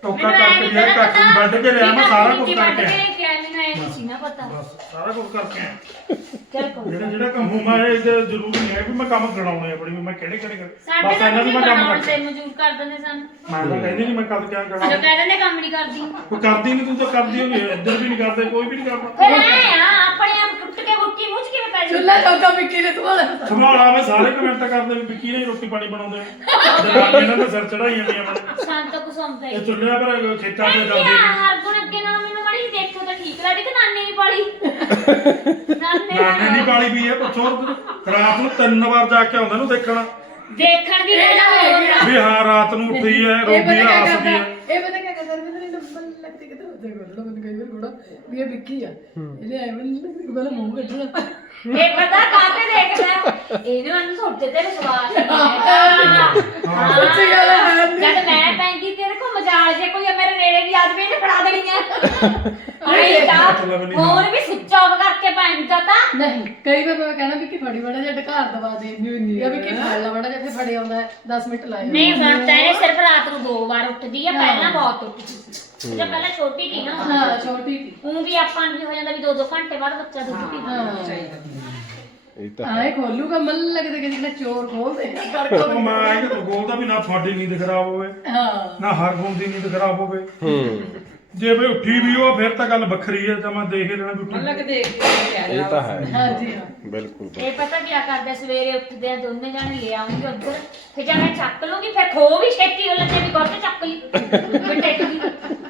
Speaker 4: ਟੋਕਾ ਕਰਕੇ ਗਿਆ ਕਾਕੀ ਨੂੰ ਵੱਢ ਕੇ ਲਿਆ ਮੈਂ ਸਾਰਾ ਕੁਝ ਕਰਕੇ ਆਇਆ।
Speaker 3: ਕਿਹਾ ਮੈਨੂੰ ਐ ਨਹੀਂ ਸੀ ਨਾ ਪਤਾ।
Speaker 4: ਬਸ ਸਾਰਾ ਕੁਝ ਕਰਕੇ ਆਇਆ।
Speaker 3: ਚੱਲ ਕੋਈ
Speaker 4: ਜਿਹੜਾ ਜਿਹੜਾ ਕੰਮ ਹੋਣਾ ਹੈ ਇਹ ਜ਼ਰੂਰੀ ਨਹੀਂ ਹੈ ਵੀ ਮੈਂ ਕੰਮ ਗਣਾਉਣੇ ਆਪਣੀ ਵੀ ਮੈਂ ਕਿਹੜੇ ਕਿਹੜੇ ਕਰ
Speaker 3: ਸਾਡੇ
Speaker 4: ਬਸ ਇਹਨਾਂ ਦੀ ਮੈਂ ਕੰਮ
Speaker 3: ਤੇ
Speaker 4: ਕਰਦਾ।
Speaker 3: ਮਜ਼ਦੂਰ ਕਰ ਦਿੰਦੇ ਸਾਨੂੰ।
Speaker 4: ਮੈਂ ਤਾਂ ਕਹਿੰਦੀ ਨਹੀਂ ਮੈਂ ਕਦ ਕਿਆ
Speaker 3: ਜੋ
Speaker 4: ਕਰਾਂ
Speaker 3: ਕਹਿ ਦਿੰਦੇ ਕੰਮ ਨਹੀਂ ਕਰਦੀ।
Speaker 4: ਕੋਈ ਕਰਦੀ ਨਹੀਂ ਤੂੰ ਤਾਂ ਕਰਦੀ ਹੋਣੀ ਇੱਧਰ ਵੀ ਨਹੀਂ ਕਰਦੇ ਕੋਈ ਵੀ ਨਹੀਂ ਕਰਦਾ।
Speaker 3: ਫਿਰ ਐ ਆ ਆਪਣੇ ਆਪ ਟੁੱਟ ਕੇ ਬੁੱਟੀ ਮੁੱਝ ਕਿਵੇਂ ਪੈ ਜਾਂਦੀ।
Speaker 5: ਚੁੱਲ੍ਹਾ ਚੌਕਾ ਵਿੱਕੀ ਨੇ ਤੁਹਾਡਾ
Speaker 4: ਸੰਭਾਲਾ ਮੈਂ ਸਾਰੇ ਕਮੈਂਟ ਕਰਦੇ ਵੀ ਵਿੱਕੀ ਨੇ ਰੋਟੀ ਪਾਣੀ ਬਣਾਉਂਦੇ ਆ ਜਨਾਬ ਇਹਨਾਂ ਦੇ ਸਿਰ ਚੜਾਈ ਜਾਂਦੀਆਂ ਆਪਣੇ
Speaker 3: ਸਾਨੂੰ ਤਾਂ ਕੁਛ ਆਉਂਦਾ ਹੀ
Speaker 4: ਇਹ ਚੁੱਲ੍ਹਿਆਂ ਪਰ ਖੇਤਾਂ ਤੇ
Speaker 3: ਨਹੀਂ।
Speaker 4: ਜਾਂਦੇ
Speaker 3: ਹਰ ਗੁਣ ਅੱਗੇ ਨਾਲ ਮੈਨੂੰ ਬੜੀ ਦੇਖੋ ਤਾਂ ਠੀਕ ਲੱਗਦੀ ਕਿ ਨਾਨੀ ਨਹੀਂ ਪਾਲੀ। ਨਾਨੇ
Speaker 4: ਨਾਨੇ ਦੀ ਪਾਲੀ ਵੀ ਹੈ ਪੁੱਛੋ ਰਾਤ ਨੂੰ ਤਿੰਨ ਵਾਰ ਜਾ ਕੇ ਆਉਂਦਾ ਨੂੰ ਦੇਖਣਾ
Speaker 3: ਦੇਖਣ ਦੀ ਗੱਲ ਹੋਰ ਆ।
Speaker 4: ਵੀ ਹਾਂ ਰਾਤ ਨੂੰ ਉੱਠੀ ਹੈ ਰੋਟੀ ਆ ਹੱਸਦੀ ਹੈ।
Speaker 5: ਇਹ ਪਤਾ ਕੀ ਕਰਦਾ ਮੈਨੂੰ ਨੰਬਰ ਲੱਗਦੀ ਕਿਤੇ ਉੱਤੇ ਕੋਲ ਮੈਨੂੰ ਕਈ ਵਾਰ ਕੋੜਾ ਵੀ ਇਹ ਵਿੱਕੀ ਆ ਇਹਨੇ ਐਵੇਂ ਨਹੀਂ ਲੱਗਦੀ ਕਿ ਪਹਿਲਾਂ ਮੂੰਹ ਕੱਢਣਾ
Speaker 3: ਇਹ ਪਤਾ ਕਾਹਤੇ ਦੇਖਦਾ ਇਹਨੂੰ ਅਨ ਸੋਚੇ ਤੇ ਵਿਸ਼ਵਾਸ ਨਹੀਂ ਹੈਗਾ।
Speaker 5: ਸੱਚੀ ਗੱਲ ਹੈ ਨੀ।
Speaker 3: ਜਦ ਮੈਂ ਪੈਂਦੀ ਤੇਰੇ ਕੋ ਮਜਾਲ ਜੇ ਕੋਈ ਮੇਰੇ ਨੇੜੇ ਵੀ ਅੱਜ ਵੀ ਇਹਨੇ ਫੜਾ ਦੇਣੀ ਆ। ਆਈ ਤਾਂ ਫੋਨ ਵੀ ਸੁੱਚ ਆਫ ਕਰਕੇ ਪੈਂਦਾ ਤਾਂ
Speaker 5: ਨਹੀਂ ਕਈ ਵਾਰ ਮੈਂ ਕਹਿਣਾ ਵੀ ਕਿ ਫੜੀ ਬੜਾ ਜਿਹਾ ਢਕਾਰ ਦਵਾ ਦੇ ਜਾਂ ਵੀ ਕਿ ਫੜ ਲਾ ਬੜਾ ਜਿਹਾ ਫਿਰ ਫੜੇ ਆਉਂਦਾ ਦਸ ਮਿੰਟ ਲਾਏ
Speaker 3: ਨਹੀਂ ਹੁਣ ਤਾਂ ਇਹ ਸਿਰਫ ਰਾਤ ਨੂੰ ਦੋ ਵਾਰ ਉੱਠਦੀ ਆ ਪਹਿਲਾਂ ਬਹੁਤ ਉੱਠਦੀ ਸੀ ਜਦ ਪਹਿਲਾਂ ਛੋਟੀ ਸੀ ਨਾ
Speaker 5: ਹਾਂ ਛੋਟੀ ਸੀ
Speaker 3: ਉਹ ਵੀ ਆਪਾਂ ਨੂੰ ਵੀ ਹੋ ਜਾਂਦਾ ਵੀ ਦੋ ਦੋ ਘੰਟੇ ਬਾਅਦ ਬੱਚਾ ਦੁੱਧ ਪੀਂਦਾ।
Speaker 5: ਹਾਂ
Speaker 1: ਇਹ ਤਾਂ
Speaker 5: ਆਏ ਖੋਲੂਗਾ ਮਨ ਲੱਗਦਾ ਕਿ ਜਿਹੜਾ ਚੋਰ ਖੋਲਦੇ ਆ
Speaker 4: ਉਹ ਮੈਂ ਆਇਆ ਕਿ ਗੋਲ ਦਾ ਵੀ ਨਾ ਤੁਹਾਡੀ ਨੀਂਦ ਖਰਾਬ ਹੋਵੇ
Speaker 5: ਹਾਂ
Speaker 4: ਨਾ ਹਰ ਗੁਣ ਦੀ ਨੀਂਦ ਖਰਾਬ ਹੋਵੇ।
Speaker 1: ਹੂੰ
Speaker 4: ਜੇ ਬਈ ਉੱਠੀ ਵੀ ਉਹ ਫਿਰ ਤਾਂ ਗੱਲ ਵੱਖਰੀ ਹੈ ਤਾਂ ਮੈਂ ਦੇਖ ਹੀ ਲੈਣਾ ਵੀ ਉੱਠੀ
Speaker 2: ਮਤਲਬ ਕਿ ਦੇਖ ਕੇ ਕਹਿ
Speaker 1: ਇਹ ਤਾਂ ਹੈ
Speaker 5: ਹਾਂਜੀ ਹਾਂ
Speaker 1: ਬਿਲਕੁਲ
Speaker 3: ਇਹ ਪਤਾ ਕੀ ਕਰਦੇ ਸਵੇਰੇ ਉੱਠਦੇ ਆ ਦੋਨੇ ਜਾਣੇ ਲੈ ਆਉਂਗੇ ਉੱਧਰ ਫਿਰ ਜਦ ਮੈਂ ਚੱਕ ਲੂੰਗੀ ਫਿਰ ਖੋ ਵੀ ਛੇਤੀ ਹੋ ਲੈਂਦੇ ਵੀ ਕੋਤੇ ਚੱਕ ਲਈ ਫਿਰ ਟੇਕ ਲਈ।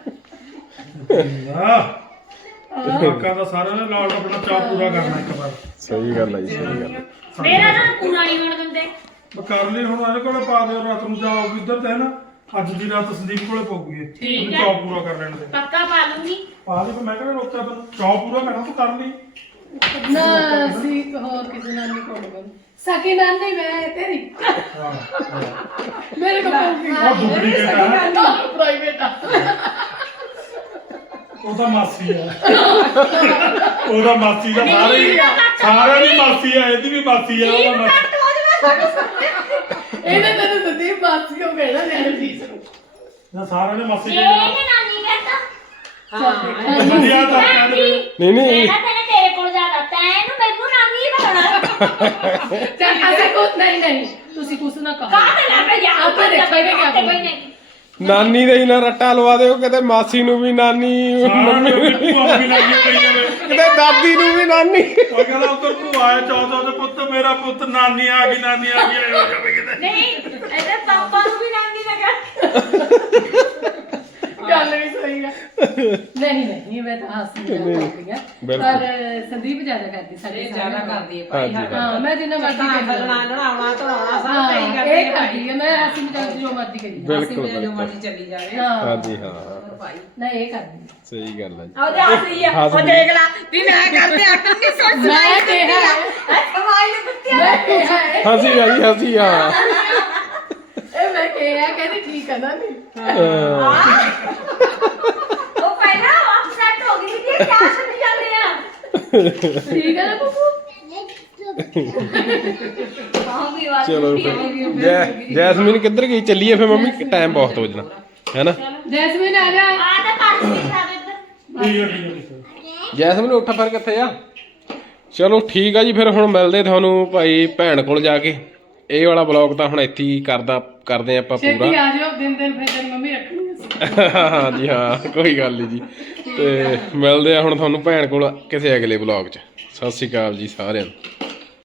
Speaker 4: ਹਾਂ ਲੋਕਾਂ ਦਾ ਸਾਰਿਆਂ ਨੇ ਨਾਲ ਆਪਣਾ ਚਾਅ ਪੂਰਾ ਕਰਨਾ ਇੱਕ ਵਾਰ
Speaker 1: ਸਹੀ ਗੱਲ ਹੈ ਜੀ ਸਹੀ ਗੱਲ ਹੈ।
Speaker 3: ਮੇਰਾ ਤਾਂ ਪੂਰਾ ਨਹੀਂ ਹੋਣ ਦਿੰਦੇ।
Speaker 4: ਮੈਂ ਕਰ ਲਈ ਹੁਣ ਇਹਦੇ ਕੋਲੇ ਪਾ ਦਿਓ ਰਾਤ ਨੂੰ ਜਾਓਗੀ ਇੱਧਰ ਤੇ ਨਾ ਅੱਜ ਦੀ ਰਾਤ ਸੰਦੀਪ ਕੋਲੇ ਪਊਗੀ ਇਹ।
Speaker 3: ਠੀਕ
Speaker 4: ਉਹਨੂੰ
Speaker 3: ਹੈ।
Speaker 4: ਚਾਅ ਪੂਰਾ ਕਰ ਲੈਣ ਦੇ
Speaker 3: ਪੱਕਾ ਪਾ ਲੂੰਗੀ।
Speaker 4: ਪਾ ਦੇ ਫਿਰ ਮੈਂ ਕਹਿੰਦਾ ਰੋਕਿਆ ਤੈਨੂੰ ਚਾਅ ਪੂਰਾ ਕਰਨਾ ਤੂੰ ਕਰ ਲਈ।
Speaker 5: ਨਾ ਸੀ ਹੋਰ ਕਿਸੇ ਨਾਲ ਨਹੀਂ ਕੋਲ ਸਕੀ ਨਾਨੀ ਮੈਂ ਤੇਰੀ
Speaker 4: ਹਾਂ
Speaker 5: ਮੇਰੇ ਕੋਲ
Speaker 4: ਉਹ ਡੁਪਲੀਕੇਟ ਹੈ
Speaker 5: ਪ੍ਰਾਈਵੇਟ ਆ
Speaker 4: ਉਹ ਤਾਂ ਮਾਸੀ ਹੈ ਉਹਦਾ ਮਾਸੀ ਦਾ ਸਾਰੇ ਹੀ- ਸਾਰਿਆਂ ਦੀ ਮਾਸੀ ਹੈ ਇਹਦੀ ਵੀ ਮਾਸੀ ਹੈ ਉਹਦਾ ਮਾਸੀ
Speaker 5: ਇਹਨੇ ਤੈਨੂੰ ਸੰਦੀਪ ਮਾਸੀ ਕੋ ਕਹਿਣਾ ਮੇਰੇ ਫੀਸ ਨੂੰ
Speaker 4: ਨਾ ਸਾਰਿਆਂ ਨੇ ਮਾਸੀ
Speaker 3: ਜੇ
Speaker 4: ਕਹਿਣਾ
Speaker 3: ਇਹਨੇ ਨਾਨੀ ਕਹਿੰਦਾ
Speaker 4: ਵਧੀਆ ਤਾਂ ਕਹਿੰਦੇ
Speaker 1: ਨਹੀਂ ਨਹੀਂ
Speaker 3: ਮੇਰਾ ਤੈਨੂੰ ਤੇਰੇ ਕੋਲ ਜ਼ਿਆਦਾ ਤੈਨੂੰ ਮੈਨੂੰ ਨਾਨੀ ਹੀ ਬਣਾਉਣਾ।
Speaker 5: ਚੱਲ ਅਸੀਂ ਕੋ ਨਹੀਂ ਨਹੀਂ ਤੁਸੀਂ ਕੁਛ ਨਾ ਕਹੋ
Speaker 3: ਕਾਹਦੇ ਨਾਲ ਭਈ ਆ
Speaker 5: ਆਪਾਂ ਦੇਖਾਂਗੇ ਕਿਆ
Speaker 3: ਕੋਈ
Speaker 5: ਕਰਨਾ।
Speaker 3: ਨਹੀਂ।
Speaker 1: ਨਾਨੀ ਦੇ ਹੀ ਨਾ ਰੱਟਾ ਲਵਾ ਦਿਓ ਕਿਤੇ ਮਾਸੀ ਨੂੰ ਵੀ ਨਾਨੀ
Speaker 4: ਸਾਰਿਆਂ
Speaker 1: ਮੰਮੀ
Speaker 4: ਨੂੰ ਭੂਆ ਵੀ ਲੱਗੀ ਪਈ ਜਾਵੇ
Speaker 1: ਕਿਤੇ ਦਾਦੀ ਨੂੰ ਵੀ ਨਾਨੀ
Speaker 4: ਉਹ ਕਹਿੰਦਾ ਉਧਰ ਭੂਆ ਆਇਆ ਚੌਥਾ ਤੇ ਪੁੱਤ ਮੇਰਾ ਪੁੱਤ ਨਾਨੀ ਆ ਗਈ ਨਾਨੀ ਆ ਗਈ ਐਂ ਹੋ ਜਾਵੇ ਕਿਤੇ
Speaker 3: ਨਹੀਂ ਇਹਦੇ ਪਾਪਾ ਨੂੰ ਵੀ ਨਾਨੀ ਲਗਾ।
Speaker 5: ਗੱਲ ਵੀ ਸਹੀ ਆ ਨਹੀਂ ਨਹੀਂ ਮੈਂ ਤਾਂ ਹਾਸੀ ਕਰਦੀ ਆ
Speaker 1: ਬਿਲਕੁਲ।
Speaker 5: ਪਰ ਸੰਦੀਪ ਜ਼ਿਆਦਾ ਕਰਦੀ ਸਾਡੇ
Speaker 2: ਇਹ ਜ਼ਿਆਦਾ ਕਰਦੀ ਹੈ
Speaker 1: ਹਾਂਜੀ,
Speaker 2: ਭਾਈ
Speaker 5: ਹਾਂ ਮੈਂ ਜਿੰਨਾ ਮਰਜ਼ੀ
Speaker 2: ਤਾਂ
Speaker 5: ਕਰੀ
Speaker 2: ਖਲਣਾ ਨਹਾਉਣਾ ਧੋਣਾ ਸਭ
Speaker 5: ਹਾਂ
Speaker 2: ਤੇਰੀ
Speaker 5: ਇਹ
Speaker 2: ਕਰਦੀ ਹੈ
Speaker 5: ਕਰਦੀ ਆ ਮੈਂ ਹਾਸੀ ਮਜ਼ਾਕ ਜੋ ਮਰਜ਼ੀ ਕਰੀ
Speaker 2: ਅਸੀਂ
Speaker 1: ਬਿਲਕੁਲ
Speaker 2: ਮੇਰੇ ਜੋ
Speaker 1: ਬਿਲਕੁਲ
Speaker 2: ਮਰਜ਼ੀ ਚੱਲੀ ਜਾਵੇ
Speaker 5: ਹਾਂ
Speaker 1: ਹਾਂਜੀ ਹਾਂ
Speaker 2: ਹੋਰ ਭਾਈ
Speaker 5: ਨਹੀਂ ਇਹ ਕਰਦੀ
Speaker 1: ਸਹੀ ਗੱਲ ਹੈ ਜੀ
Speaker 3: ਉਹਦੇ ਹੱਸੀ ਆ ਉਹ ਦੇਖ ਲਾ ਵੀ ਮੈਂ ਕਰਦੇ ਆਟਮ ਨਹੀਂ ਸੋਚ
Speaker 5: ਮੈਂ ਕਿਹਾ
Speaker 3: ਸਮਾਈ ਨੂੰ ਦਿੱਤੀ
Speaker 5: ਮੈਂ ਕਿਹਾ ਹੈ।
Speaker 1: ਹਸੀ ਆ ਜੀ ਹਸੀ ਆ
Speaker 5: ਇਹ ਮੈਂ ਕਿਹਾ ਕਹਿੰਦੀ ਠੀਕ ਆ ਨਾ ਨਹੀਂ
Speaker 3: ਉਹ ਪਹਿਲਾਂ ਅਪਸੈਟ ਹੋ ਗਈ ਸੀ ਕਿਆ ਸਮਝ ਜਾਂਦੇ ਆ।
Speaker 5: ਠੀਕ ਹੈ ਨਾ ਬੱਬੂ
Speaker 3: ਬਾਹੋਂ ਵੀ ਆਵਾਜ਼
Speaker 1: ਚਲੋ
Speaker 3: ਉੱਠੀ
Speaker 1: ਫਿਰ
Speaker 3: ਆ।
Speaker 1: ਜੈ ਜੈਸਮੀਨ ਕਿੱਧਰ ਗਈ ਚੱਲੀਏ ਫਿਰ ਮੰਮੀ ਟਾਈਮ ਬਹੁਤ ਹੋ ਜਾਣਾ ਹੈਨਾ
Speaker 5: ਜੈਸਮੀਨ ਆ ਜਾ
Speaker 3: ਆ ਤਾਂ ਪਾਸ ਵੀ ਖਾ ਇੱਧਰ।
Speaker 4: ਠੀਕ ਹੈ ਠੀਕ ਹੈ ਠੀਕ ਹੈ
Speaker 1: ਜੈਸਮੀਨ ਉੱਠ ਫਿਰ ਕਿੱਥੇ ਆ ਚਲੋ ਠੀਕ ਆ ਜੀ ਫਿਰ ਹੁਣ ਮਿਲਦੇ ਤੁਹਾਨੂੰ ਭਾਈ ਭੈਣ ਕੋਲ ਜਾ ਕੇ ਇਹ ਵਾਲਾ ਬਲੌਗ ਤਾਂ ਹੁਣ ਇੱਥੇ ਹੀ ਕਰਦਾ ਕਰਦੇ ਆਪਾਂ
Speaker 5: ਛੇਤੀ
Speaker 1: ਪੂਰਾ
Speaker 5: ਆ ਜਾਓ ਦਿਨ ਦਿਨ ਫਿਰ ਤੇਰੀ ਮੰਮੀ ਰੱਖਣੀ ਆ
Speaker 1: ਹਾਂਜੀ ਹਾਂ ਕੋਈ ਗੱਲ ਨਹੀਂ ਜੀ ਤੇ ਮਿਲਦੇ ਆ ਹੁਣ ਤੁਹਾਨੂੰ ਭੈਣ ਕੋਲ ਕਿਸੇ ਅਗਲੇ ਬਲੌਗ 'ਚ ਸਤਿ ਸ਼੍ਰੀ ਅਕਾਲ ਜੀ ਸਾਰਿਆਂ ਨੂੰ।